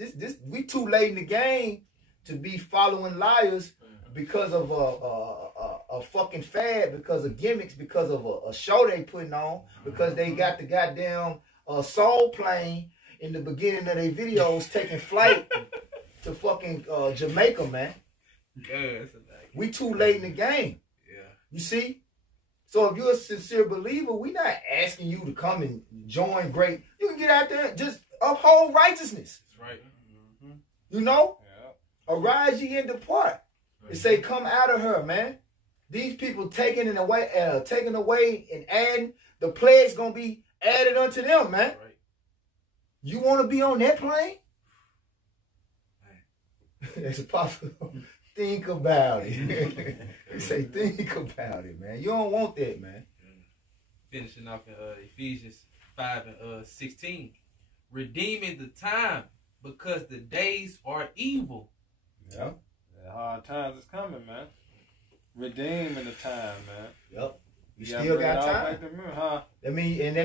we too late in the game to be following liars because of a fucking fad, because of gimmicks, because of a show they putting on, because they got the goddamn soul plane in the beginning of their videos taking flight to fucking Jamaica, man. We too late in the game. Yeah. You see? So if you're a sincere believer, we're not asking you to come and join great. You can get out there and just uphold righteousness. That's right. You know? Yeah. Arise ye and depart. It say come out of her, man. These people taking away and adding, the plague's gonna be added unto them, man. Right. You wanna be on that plane? It's possible. Think about it. You say, think about it, man. You don't want that, man. Finishing off in Ephesians 5 and 16. Redeeming the time because the days are evil. Yeah. The hard times is coming, man. Redeeming the time, man. Yep. You still got time. That mean, and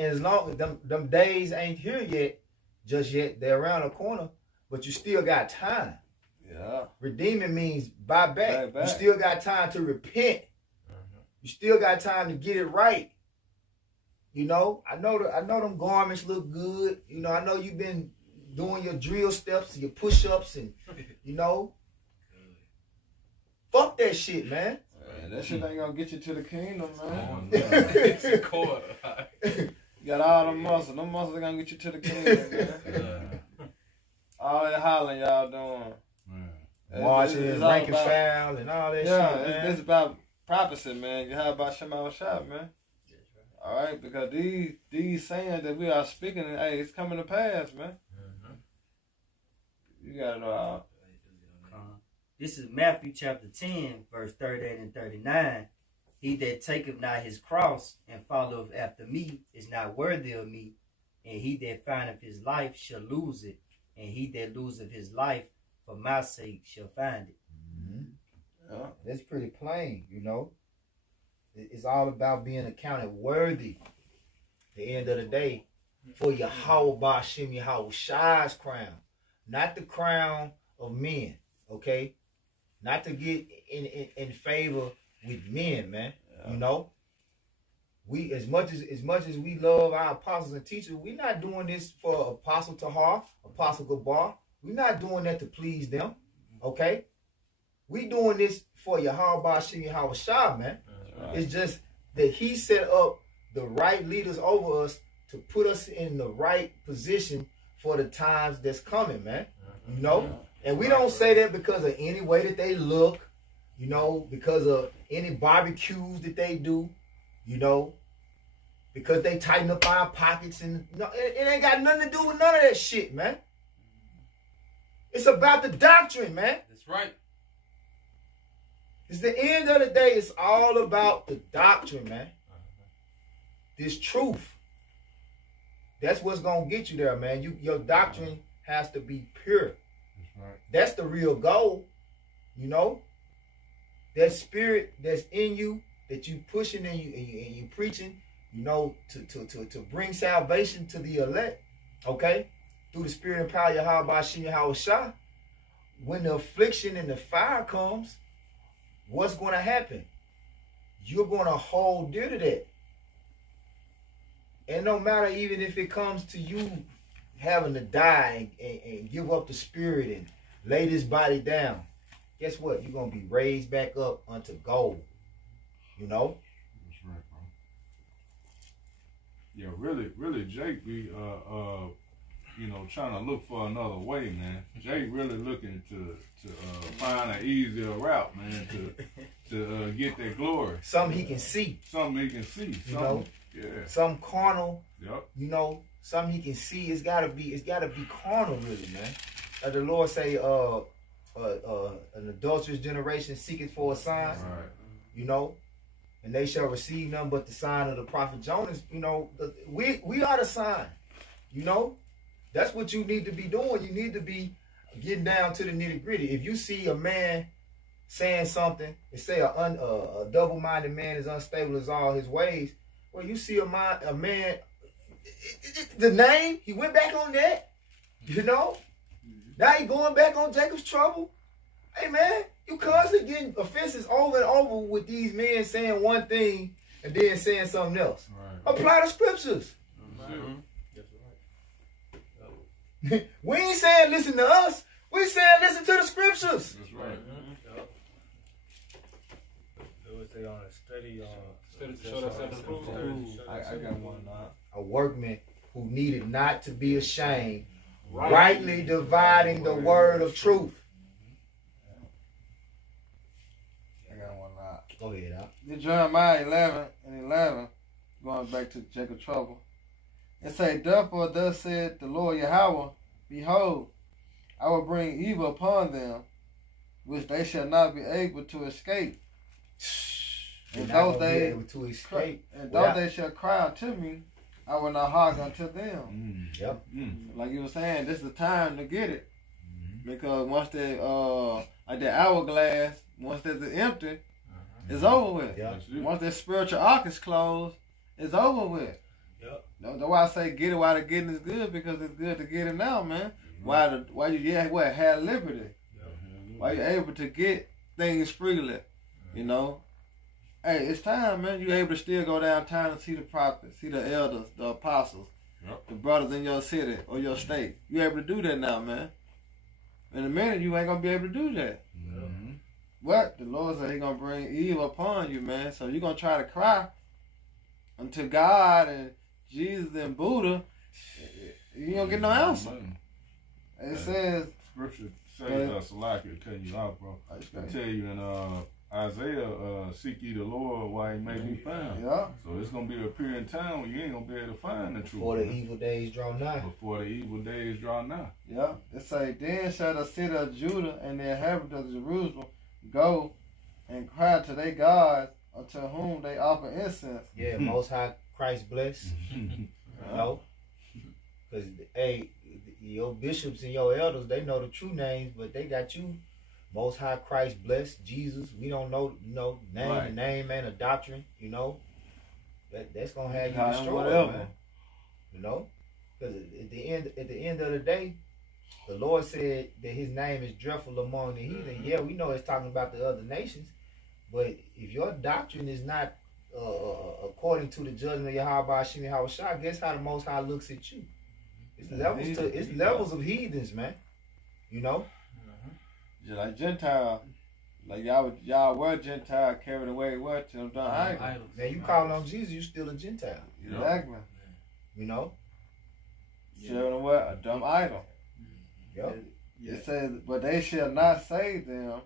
as long as them days ain't here yet, just yet, they're around the corner, but you still got time. Yeah. Redeeming means buy back. You still got time to repent. You still got time to get it right. You know, I know them garments look good. You know, I know you've been doing your drill steps and your push-ups and, you know. Fuck that shit, man. Man, that shit ain't gonna get you to the kingdom, man. It's a quarter. You got all them muscles. Them muscles are gonna get you to the kingdom, man. All that hollering y'all doing. Watching and ranking foul and all that shit, man. It's about prophecy, man. How about Shema Shah, man? All right, because these sayings that we are speaking, hey, it's coming to pass, man. You got it all. This is Matthew chapter 10, verse 38 and 39. He that taketh not his cross and followeth after me is not worthy of me. And he that findeth his life shall lose it. And he that loseth his life for my sake shall find it. Yeah, that's pretty plain, you know. It's all about being accounted worthy at the end of the day for Yahweh Ba'Shem Yahweh Shai's crown. Not the crown of men, okay? Not to get in favor with men, man. Yeah. You know? We as much as we love our apostles and teachers, we're not doing this for Apostle Tahar, Apostle Gabar. We're not doing that to please them, okay? We doing this for Yahweh Ba'Shem Yahweh Shai, man. Right. It's just that he set up the right leaders over us to put us in the right position for the times that's coming, man. You know? And we don't say that because of any way that they look, you know, because of any barbecues that they do, you know, because they tighten up our pockets. And no, it ain't got nothing to do with none of that shit, man. It's about the doctrine, man. That's right. It's the end of the day. It's all about the doctrine, man. This truth. That's what's gonna get you there, man. Your doctrine has to be pure. That's right. That's the real goal. You know, that spirit that's in you, that you pushing and you preaching, you know, to bring salvation to the elect, okay, through the spirit and power of Yahweh Shah. When the affliction and the fire comes, what's going to happen? You're going to hold dear to that. And no matter even if it comes to you having to die and give up the spirit and lay this body down, guess what? You're going to be raised back up unto gold. You know? That's right, bro. Yeah, really, Jake be, you know, trying to look for another way, man. Jake really looking to find an easier route, man, to get that glory. Something he can see. Something he can see. You know? Yeah. Some carnal. Yep. You know, something he can see. It's gotta be carnal, really, man. Like the Lord say, an adulterous generation seeketh for a sign. Right. You know, and they shall receive none but the sign of the prophet Jonas. You know, we are the sign. You know, that's what you need to be doing. You need to be getting down to the nitty gritty. If you see a man saying something, and say a double-minded man is unstable as all his ways. Well, you see a man, the name, he went back on that, you know? Now he going back on Jacob's trouble. Hey, man, you constantly getting offenses over and over with these men saying one thing and then saying something else. Right. Apply the scriptures. Mm-hmm. We ain't saying listen to us. We saying listen to the scriptures. That's right. They on a study to show themselves approved. I got one now. A workman who needed not to be ashamed, rightly dividing the word of truth. I got one now. Go ahead, Al. In Jeremiah 11:11, going back to Jacob's trouble, it say, therefore thus said the Lord Yahweh, behold, I will bring evil upon them, which they shall not be able to escape. And though they shall cry unto me, I will not hearken unto them. Yep. Like you were saying, this is the time to get it. Because once they like that hourglass, once there's empty, it's over with. Yep. Once that spiritual arc is closed, it's over with. Yep. That's why I say get it while the getting is good, because it's good to get it now, man. While you have liberty. While you're able to get things freely, you know. Hey, it's time, man. You're able to still go downtown and see the prophets, see the elders, the apostles, the brothers in your city or your state. You're able to do that now, man. In a minute, you ain't going to be able to do that. But the Lord said He's going to bring evil upon you, man. So you're going to try to cry unto God and Jesus and Buddha. You don't get no answer. It says... Scripture says, Salaki, cutting you out, bro. I tell you in Isaiah, seek ye the Lord while He may be found. Yeah. So it's going to be a period of time when you ain't going to be able to find the truth. Before the evil days draw nigh. Before the evil days draw nigh. Yeah. It say, then shall the city of Judah and the inhabitants of Jerusalem go and cry to their gods unto whom they offer incense. Yeah, Most High Christ bless. You know? Because, hey, your bishops and your elders, they know the true names, but they got you. Most High Christ bless Jesus. We don't know, name. Right. A name and a doctrine, you know. That's gonna have you destroyed, man. You know, because at the end of the day, the Lord said that His name is dreadful among the heathen. Yeah, we know it's talking about the other nations, but if your doctrine is not according to the judgment of Yahweh Shah, guess how the Most High looks at you? It's levels of heathens, man. You know. Just like Gentile, like y'all were Gentile, carried away what to them done idols. Man, you call on Jesus, you still a Gentile. Exactly. You know? Serving what? A dumb idol. Yep. It says, but they shall not save them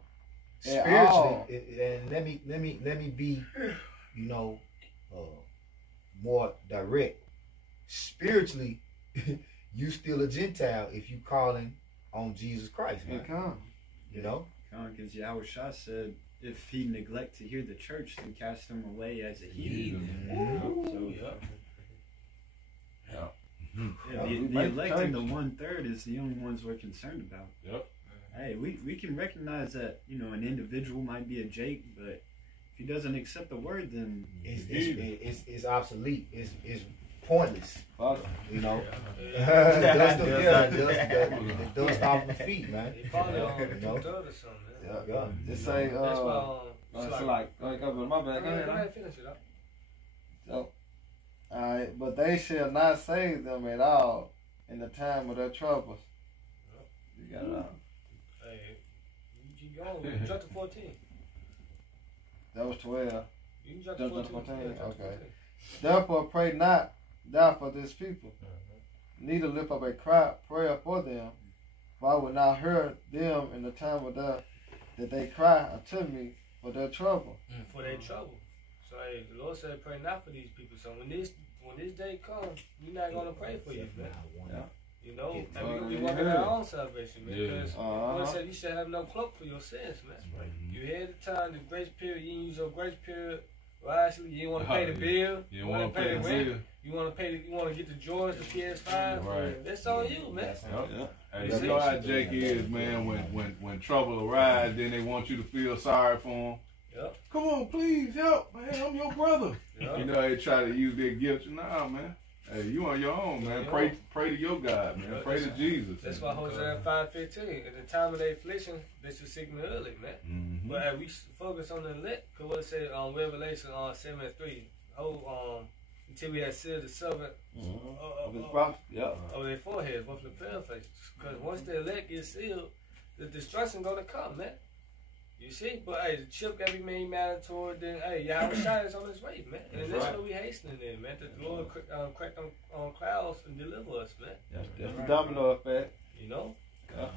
spiritually. And let me be, more direct. Spiritually, you still a Gentile if you calling on Jesus Christ, man. You know? Because Yahweh Shah said, if he neglect to hear the church, then cast him away as a heathen. So, the elect and the 1/3 is the only ones we're concerned about. Yep. Hey, we can recognize that, you know, an individual might be a Jake, but if he doesn't accept the word, then it's obsolete. It's pointless. You know, the dust off the feet, man. He probably on 2/3 or something. Yeah. Just say, That's why. it's like, my bad. Go ahead. Finish it up. So, alright, but they shall not save them at all in the time of their troubles. You got it out. Hey, you keep going. Jump to 14. That was 12. You can jump Jump to to 14. 14? Yeah, jump to Okay. 14. Therefore, pray not thou for this people, neither lift up a prayer for them, for I will not hear them in the time of death, that they cry unto me for their trouble. For their trouble. So hey, the Lord said, pray not for these people. So when this day comes, we're not gonna pray for you, man. Yeah. You know, Yeah. and we working our own salvation, man. Yeah. Because the Lord said you should have no cloak for your sins, man. You had the time, the grace period, you didn't use your grace period wisely. You didn't want to pay the bill. You don't want to pay the rent. bill. You want to get the Jordans, the PS5. Right. That's on you, man. Hey, you know how Jake is, man. When trouble arrives, then they want you to feel sorry for him. Yep. Come on, please help, man. I'm your brother. Yep. You know they try to use their guilt. Nah, man. Hey, you on your own, man. Pray to your God, man. Yep. Pray to Jesus. That's why Hosea 5:15. At the time of their affliction, they should seek me early, man. Mm-hmm. But we focus on the elect, because what it said on Revelation 7:3. Until we had sealed the servant over their foreheads, both the pale-faces. Because once the elect gets sealed, the destruction gonna come, man. You see? But hey, the chip gotta be made mandatory, then hey, Yahweh Shai is on his way, man. And that's what we hastening in, man. That the Lord crack on clouds and deliver us, man. That's the domino effect. You know? Yeah.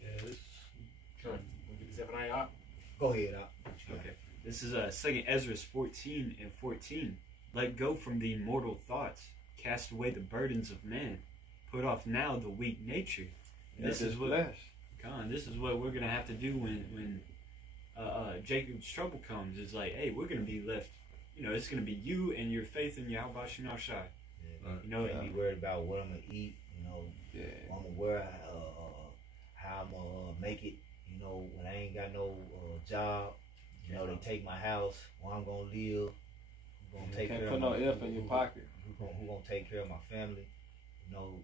Yeah, this Go ahead, Al. Okay. This is 2 Ezra 14:14. Let go from the immortal thoughts. Cast away the burdens of man. Put off now the weak nature. This is what we're gonna have to do when Jacob's trouble comes. It's like, hey, we're gonna be left. You know, it's gonna be you and your faith in Yahweh Shai. You know, be worried about what I'm gonna eat. You know, what I'm gonna wear, how I'm gonna make it. You know, when I ain't got no job. You know, they take my house. Where I'm gonna live. Who gonna take care of no F in your pocket. Who gonna take care of my family? You know,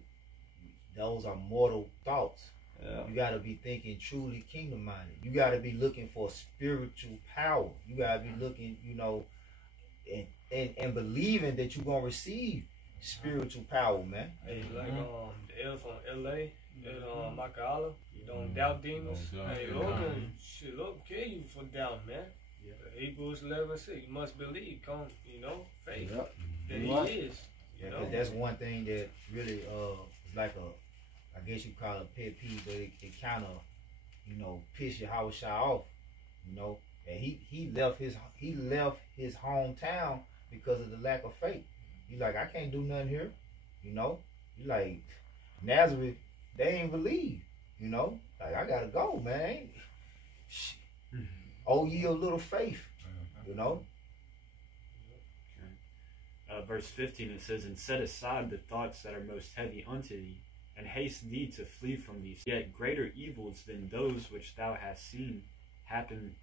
those are mortal thoughts. Yeah. You gotta be thinking truly kingdom minded. You gotta be looking for spiritual power. You gotta be looking, you know, and believing that you're gonna receive spiritual power, man. hey, like the elders from LA, and Micah Allah, you don't doubt demons. Hey, Lord kill you for doubt, man. Hebrews 11:6. You must believe, you know, faith that He is. You know, that's one thing that really is like I guess you call it a pet peeve, but it kind of, you know, piss Yahweh Shai off. You know, and he left his hometown because of the lack of faith. He's like, I can't do nothing here. You know, he like Nazareth, they ain't believe. You know, like I gotta go, man. Oh, ye of little faith. You know. Verse 15, it says, and set aside the thoughts that are most heavy unto thee, and haste thee to flee from these. Yet greater evils than those which thou hast seen happen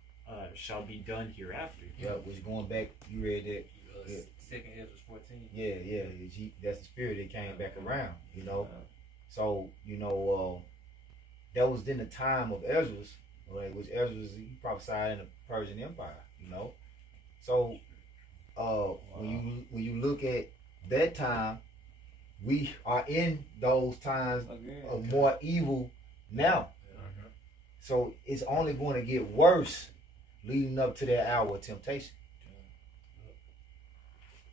shall be done hereafter. Yeah, which going back, you read that. 2 Ezra 14. Yeah, that's the spirit that came back around, you know. So, you know, that was in the time of Ezra's, which Ezra's, he prophesied in the Persian Empire, you know. So, when you look at that time, we are in those times of more evil now. So it's only going to get worse leading up to that hour of temptation.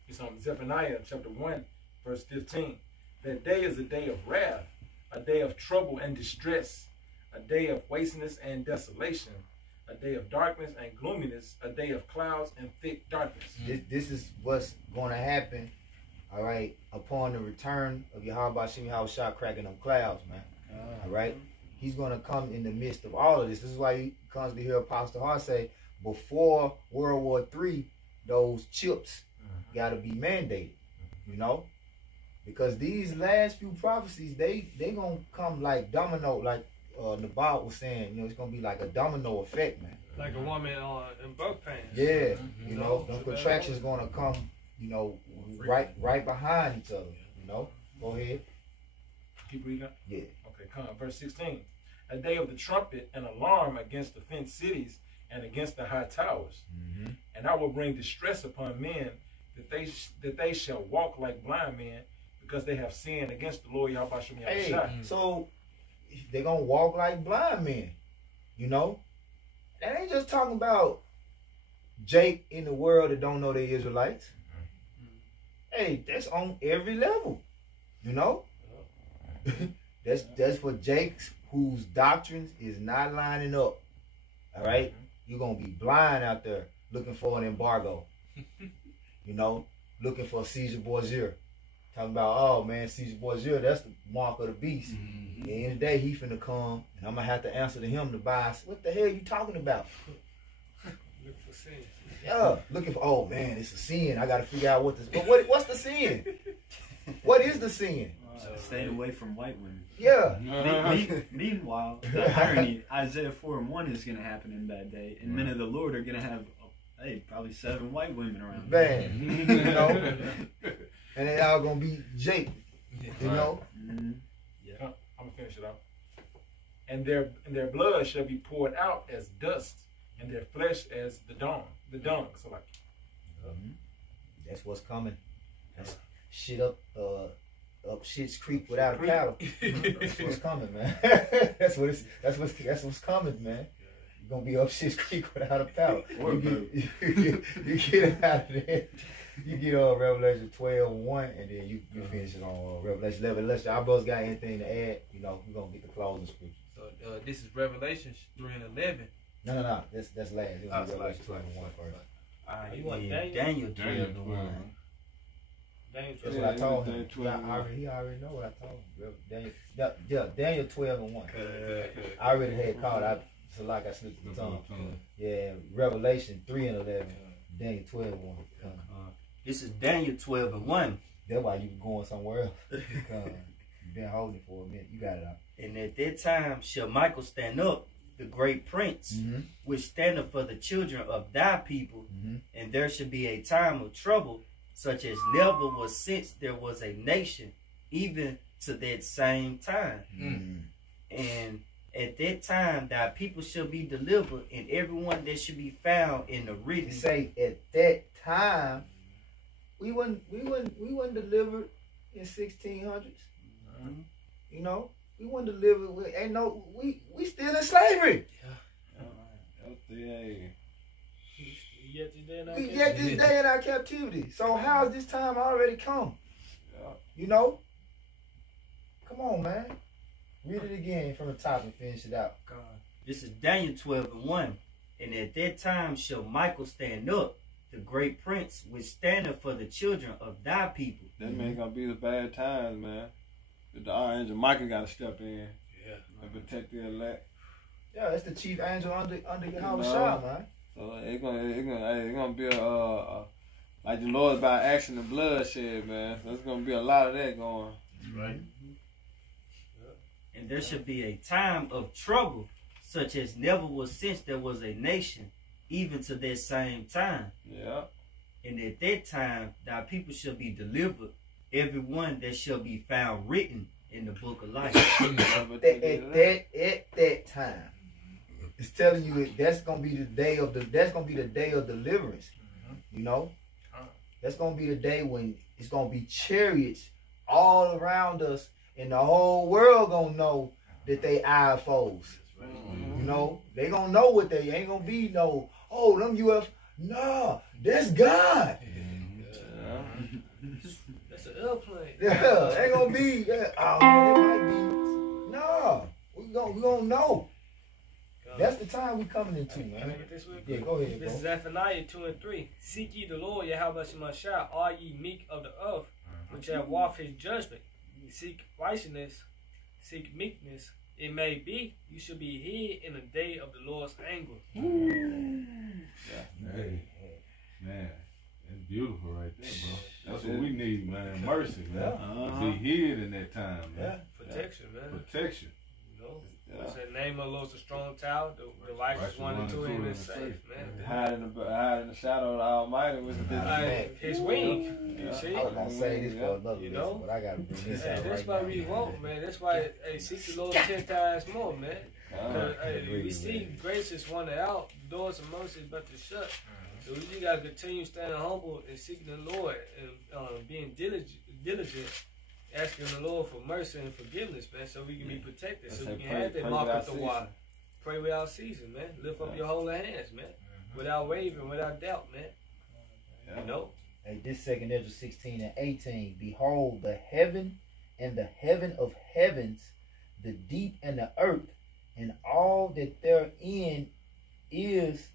It's on Zephaniah chapter 1, verse 15. That day is a day of wrath, a day of trouble and distress, a day of wasteness and desolation, a day of darkness and gloominess, a day of clouds and thick darkness. This is what's going to happen, all right, upon the return of Yahweh Shem Yahweh Shai cracking them clouds, man. All right? He's going to come in the midst of all of this. This is why he constantly hear Apostle Hart say, before World War III, those chips got to be mandated, you know? Because these last few prophecies, they going to come like domino, like Nabal was saying, you know, it's going to be like a domino effect, man. Like a woman in birth pains. Yeah, you know, them contractions going to come, you know, right behind each other, you know? Go ahead. Keep reading. Yeah. Okay, come on. Verse 16. A day of the trumpet and alarm against the fenced cities and against the high towers. And I will bring distress upon men that they shall walk like blind men because they have sinned against the Lord Yahweh Shem Yahushua. So they're going to walk like blind men, you know? That ain't just talking about Jake in the world that don't know they Israelites. Hey, that's on every level, you know? That's for Jakes whose doctrines is not lining up. All right? You're going to be blind out there looking for an embargo. You know? Looking for Caesar Borgia. Talking about, oh man, Caesar Borgia, that's the mark of the beast. At the end of the day, he finna come, and I'm going to have to answer to him to buy. What the hell you talking about? Look for sin. Yeah, looking for, oh man, it's a sin. I got to figure out what this, but what's the sin? What is the sin? Staying away from white women. Yeah. Meanwhile, the irony, Isaiah 4:1 is going to happen in that day, and men of the Lord are going to have, probably 7 white women around. Man, you know, and they all going to be Jake, you know. Yeah. I'm going to finish it off. And their blood shall be poured out as dust, and their flesh as the dung. So like, that's what's coming. That's shit up Shit's Creek without a paddle. That's what's coming, man. that's what's coming, man. You're gonna be up Shit's Creek without a paddle. You get out of there. You get on Revelation 12:1, and then you finish it on Revelation 11. Unless our brothers got anything to add, you know, we're gonna get the closing scripture. So this is Revelation 3:11. No. That's last. It was Revelation 12:1 first. You want Daniel 12:1. That's what I told him. He already know what I told him. Daniel 12:1. I already had called. So like I slipped the tongue. Yeah, Revelation 3:11. Daniel 12:1. This is Daniel 12:1. That's why you going somewhere else. You've been holding it for a minute. You got it out. And at that time shall Michael stand up, the great prince, which standeth for the children of thy people, and there shall be a time of trouble, such as never was since there was a nation, even to that same time. And at that time thy people shall be delivered, and everyone that should be found in the written. Say at that time, we wasn't delivered in 1600s. You know, we wasn't delivered. We still in slavery. We yet this day in our captivity. So how's this time already come? You know? Come on, man. Read it again from the top and finish it out. This is Daniel 12:1. And at that time shall Michael stand up, the great prince, which standeth for the children of thy people. That ain't gonna be the bad times, man. The archangel Michael gotta step in and protect the elect. Yeah, that's the chief angel under Yahweh Shah, man. So it's gonna be a like the Lord about action and bloodshed, man. So there's gonna be a lot of that going. That's right. And there should be a time of trouble, such as never was since there was a nation, even to that same time. Yeah. And at that time thy people shall be delivered, every one that shall be found written in the book of life. At that time. It's telling you that's gonna be the day of deliverance. You know? That's gonna be the day when it's gonna be chariots all around us, and the whole world gonna know that they our foes. You know? They gonna know what they ain't gonna be no, oh, them UF, nah, that's God. That's an airplane. Yeah, ain't gonna be. Oh, it might be. No, we gonna know. That's the time we coming into, man. Can I get this real quick? Yeah, go ahead. This is Zephaniah 2:3. Seek ye the Lord, Yahweh Shemashah, all ye meek of the earth, which have walked his judgment. Seek righteousness, seek meekness, it may be, you should be hid in the day of the Lord's anger. Hey, man, that's beautiful right there, bro. That's what we need, man. Mercy, man. To be hid in that time, man. Protection, man. Protection. You know? It's the name of the Lord's a strong tower. The righteous one into him is safe, man. Hide in the shadow of the Almighty was His wing. You see? I was gonna say this for another You lesson, know? but I gotta bring this out That's right why now. we want, man. That's why, seek the Lord 10 times more, man. We see grace is wanted out, doors of mercy is about to shut. So we just gotta continue standing humble and seeking the Lord and being diligent, asking the Lord for mercy and forgiveness, man, so we can be protected, so we can have that mark of the water. Pray without ceasing, man. Lift up your holy hands, man, without wavering, without doubt, man. You know. Hey, this 2 Ezra 16 and 18. Behold, the heaven and the heaven of heavens, the deep and the earth, and all that therein is,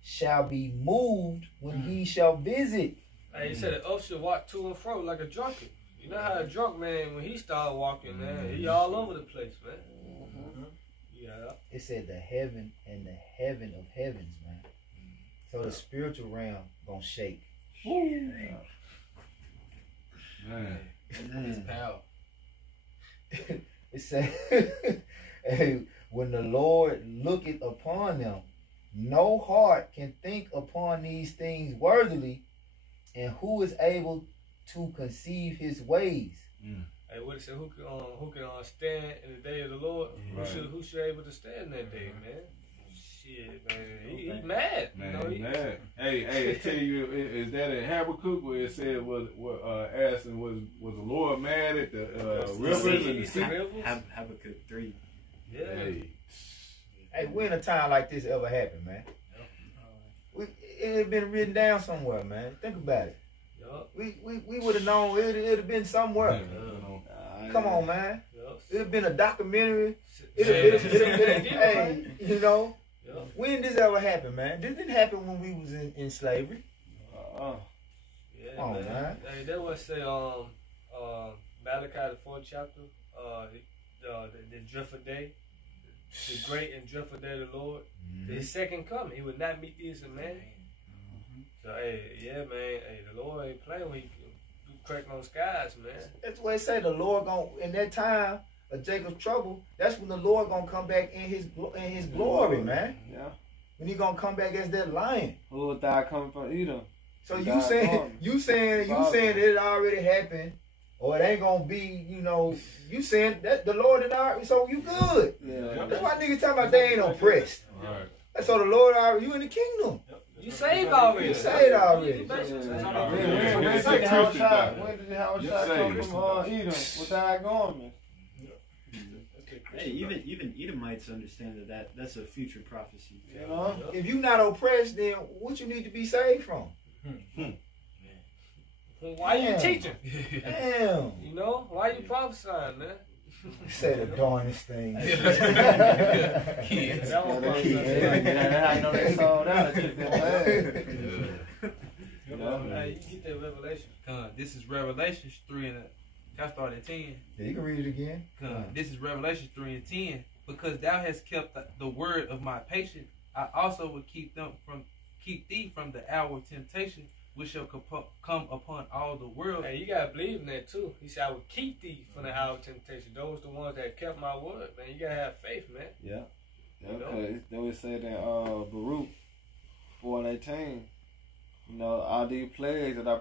shall be moved when he shall visit. He said the earth should walk to and fro like a drunkard. You know how a drunk man, when he start walking, man, he all over the place, man. Yeah. It said the heaven and the heaven of heavens, man. So the spiritual realm gonna shake. Man. His power. It said, hey, when the Lord looketh upon them, no heart can think upon these things worthily, and who is able to conceive his ways? Hey, what it said? Who can stand in the day of the Lord? Right. Who should able to stand that day, man? Shit, man, he mad. Man, you know, he mad. Hey, I tell you, is that in Habakkuk where it said asking was the Lord mad at the rivers and the sea? Habakkuk 3. Yeah. Hey, when a time like this ever happened, man? It had been written down somewhere, man. Think about it. We would have known it'd have been somewhere. Come on, man. It'd have been a documentary. It'd have hey, you know. When did this ever happen, man? This didn't happen when we was in slavery. Yeah, Come on, man. Hey, that was say Malachi the 4th chapter, the dreadful day, the great and dreadful day of the Lord. His second coming, he would not meet thee as a man. So hey, yeah, man. Hey, the Lord ain't playing when he crack on skies, man. That's what it say. The Lord gonna in that time of Jacob's trouble. That's when the Lord gonna come back in his glory, man. Yeah. When he gonna come back as that lion. Who will die coming from Edom? So you saying it already happened, or it ain't gonna be, you know, you saying that the Lord and I, so you good. Yeah. That's why niggas talking about they ain't oppressed. Right. So the Lord already, you in the kingdom. You saved already. You saved already. When did the house shot come from Edom without going? Hey, even Edomites understand that's a future prophecy. You know, if you not oppressed, then what you need to be saved from? Why you teaching? Damn. You know, why you prophesying, man? Say the darnest thing. Kids. I know they sold out. You get that revelation. This is Revelation 3 and I started at 10. Yeah, you can read it again. This is Revelation 3 and 10. Because thou hast kept the word of my patience, I also will keep thee from the hour of temptation, which shall come upon all the world. Hey, you gotta believe in that too. He said, I will keep thee from the hour of temptation. Those the ones that kept my word, man. You gotta have faith, man. Yeah. Okay. They would say that Baruch 4:18. You know, all these plagues that I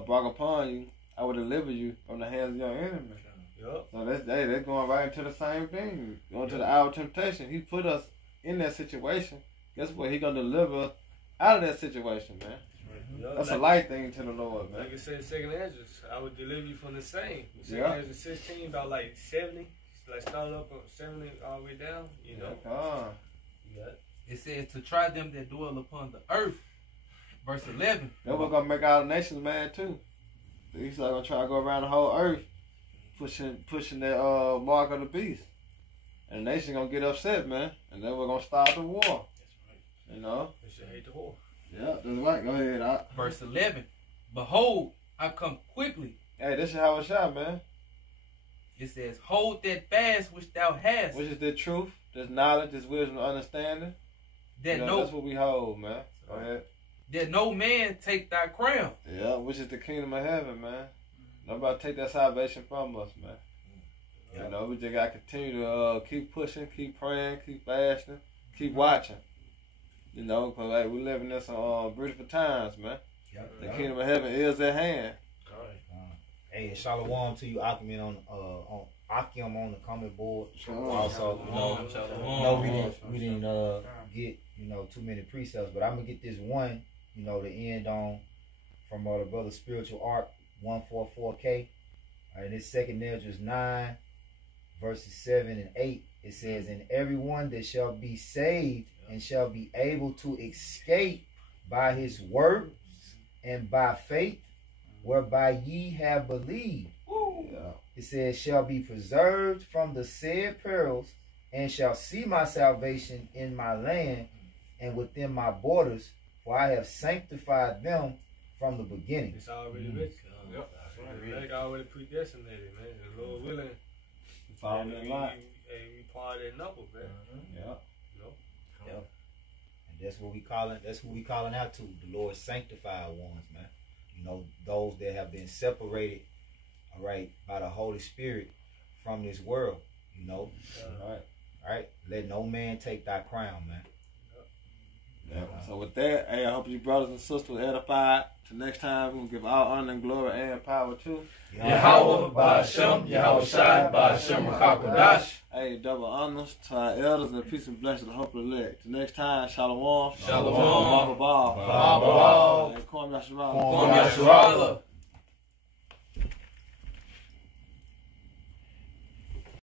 brought upon you, I will deliver you from the hands of your enemy. Yep. So they're going right into the same thing. Going to the hour of temptation. He put us in that situation. Guess what? He gonna deliver us out of that situation, man. Yep. That's a light thing to the Lord, man. Like I said, 2nd Ezra, I would deliver you from the same. 2nd Yeah. Ezra 16, about like 70. Like starting up on 70 all the way down, you know. Yeah. It says to try them that dwell upon the earth. Verse 11. That was gonna make all the nations mad too. He's like gonna try to go around the whole earth, pushing that mark of the beast, and the nation gonna get upset, man. And then we're gonna start the war. You know. They should hate the war. Yeah, that's right. Go ahead. Verse 11. Behold, I come quickly. Hey, this is how it's shot, man. It says, hold that fast which thou hast. Which is the truth, this knowledge, this wisdom, understanding. That that's what we hold, man. Go ahead. That no man take thy crown. Yeah, which is the kingdom of heaven, man. Nobody take that salvation from us, man. You know, we just got to continue to keep pushing, keep praying, keep fasting, keep watching. You know, because like, we living in some beautiful times, man. The kingdom of heaven is at hand. Hey, shalom to you, Akim on the comment board. Also, we didn't get too many precepts, but I'm gonna get this one, to end on from the brother Spiritual Ark 144K. All right, this second Esdras 9 verses 7 and 8. It says, "And everyone that shall be saved and shall be able to escape by his works and by faith, whereby ye have believed," it says, "shall be preserved from the said perils, and shall see my salvation in my land and within my borders, for I have sanctified them from the beginning." It's already written. Yep. Like already predestinated, man. The Lord willing. Following in line. We part of that number, man. And that's what we calling. That's who we calling out to. The Lord's sanctified ones, man. Those that have been separated, all right, by the Holy Spirit from this world. All right. Let no man take thy crown, man. So with that, hey, I hope you brothers and sisters edified. Till next time, we'll give all honor and glory and power to Yahweh, Ba'ashem, Yahweh Shai, Ba'ashem, Hakodash. Hey, double honors to our elders and peace and blessings to hope elect. Till next time, shalom. Shalom. Baba Ball. Baba Ball. Kwam Yasharala. Kwam Yasharala.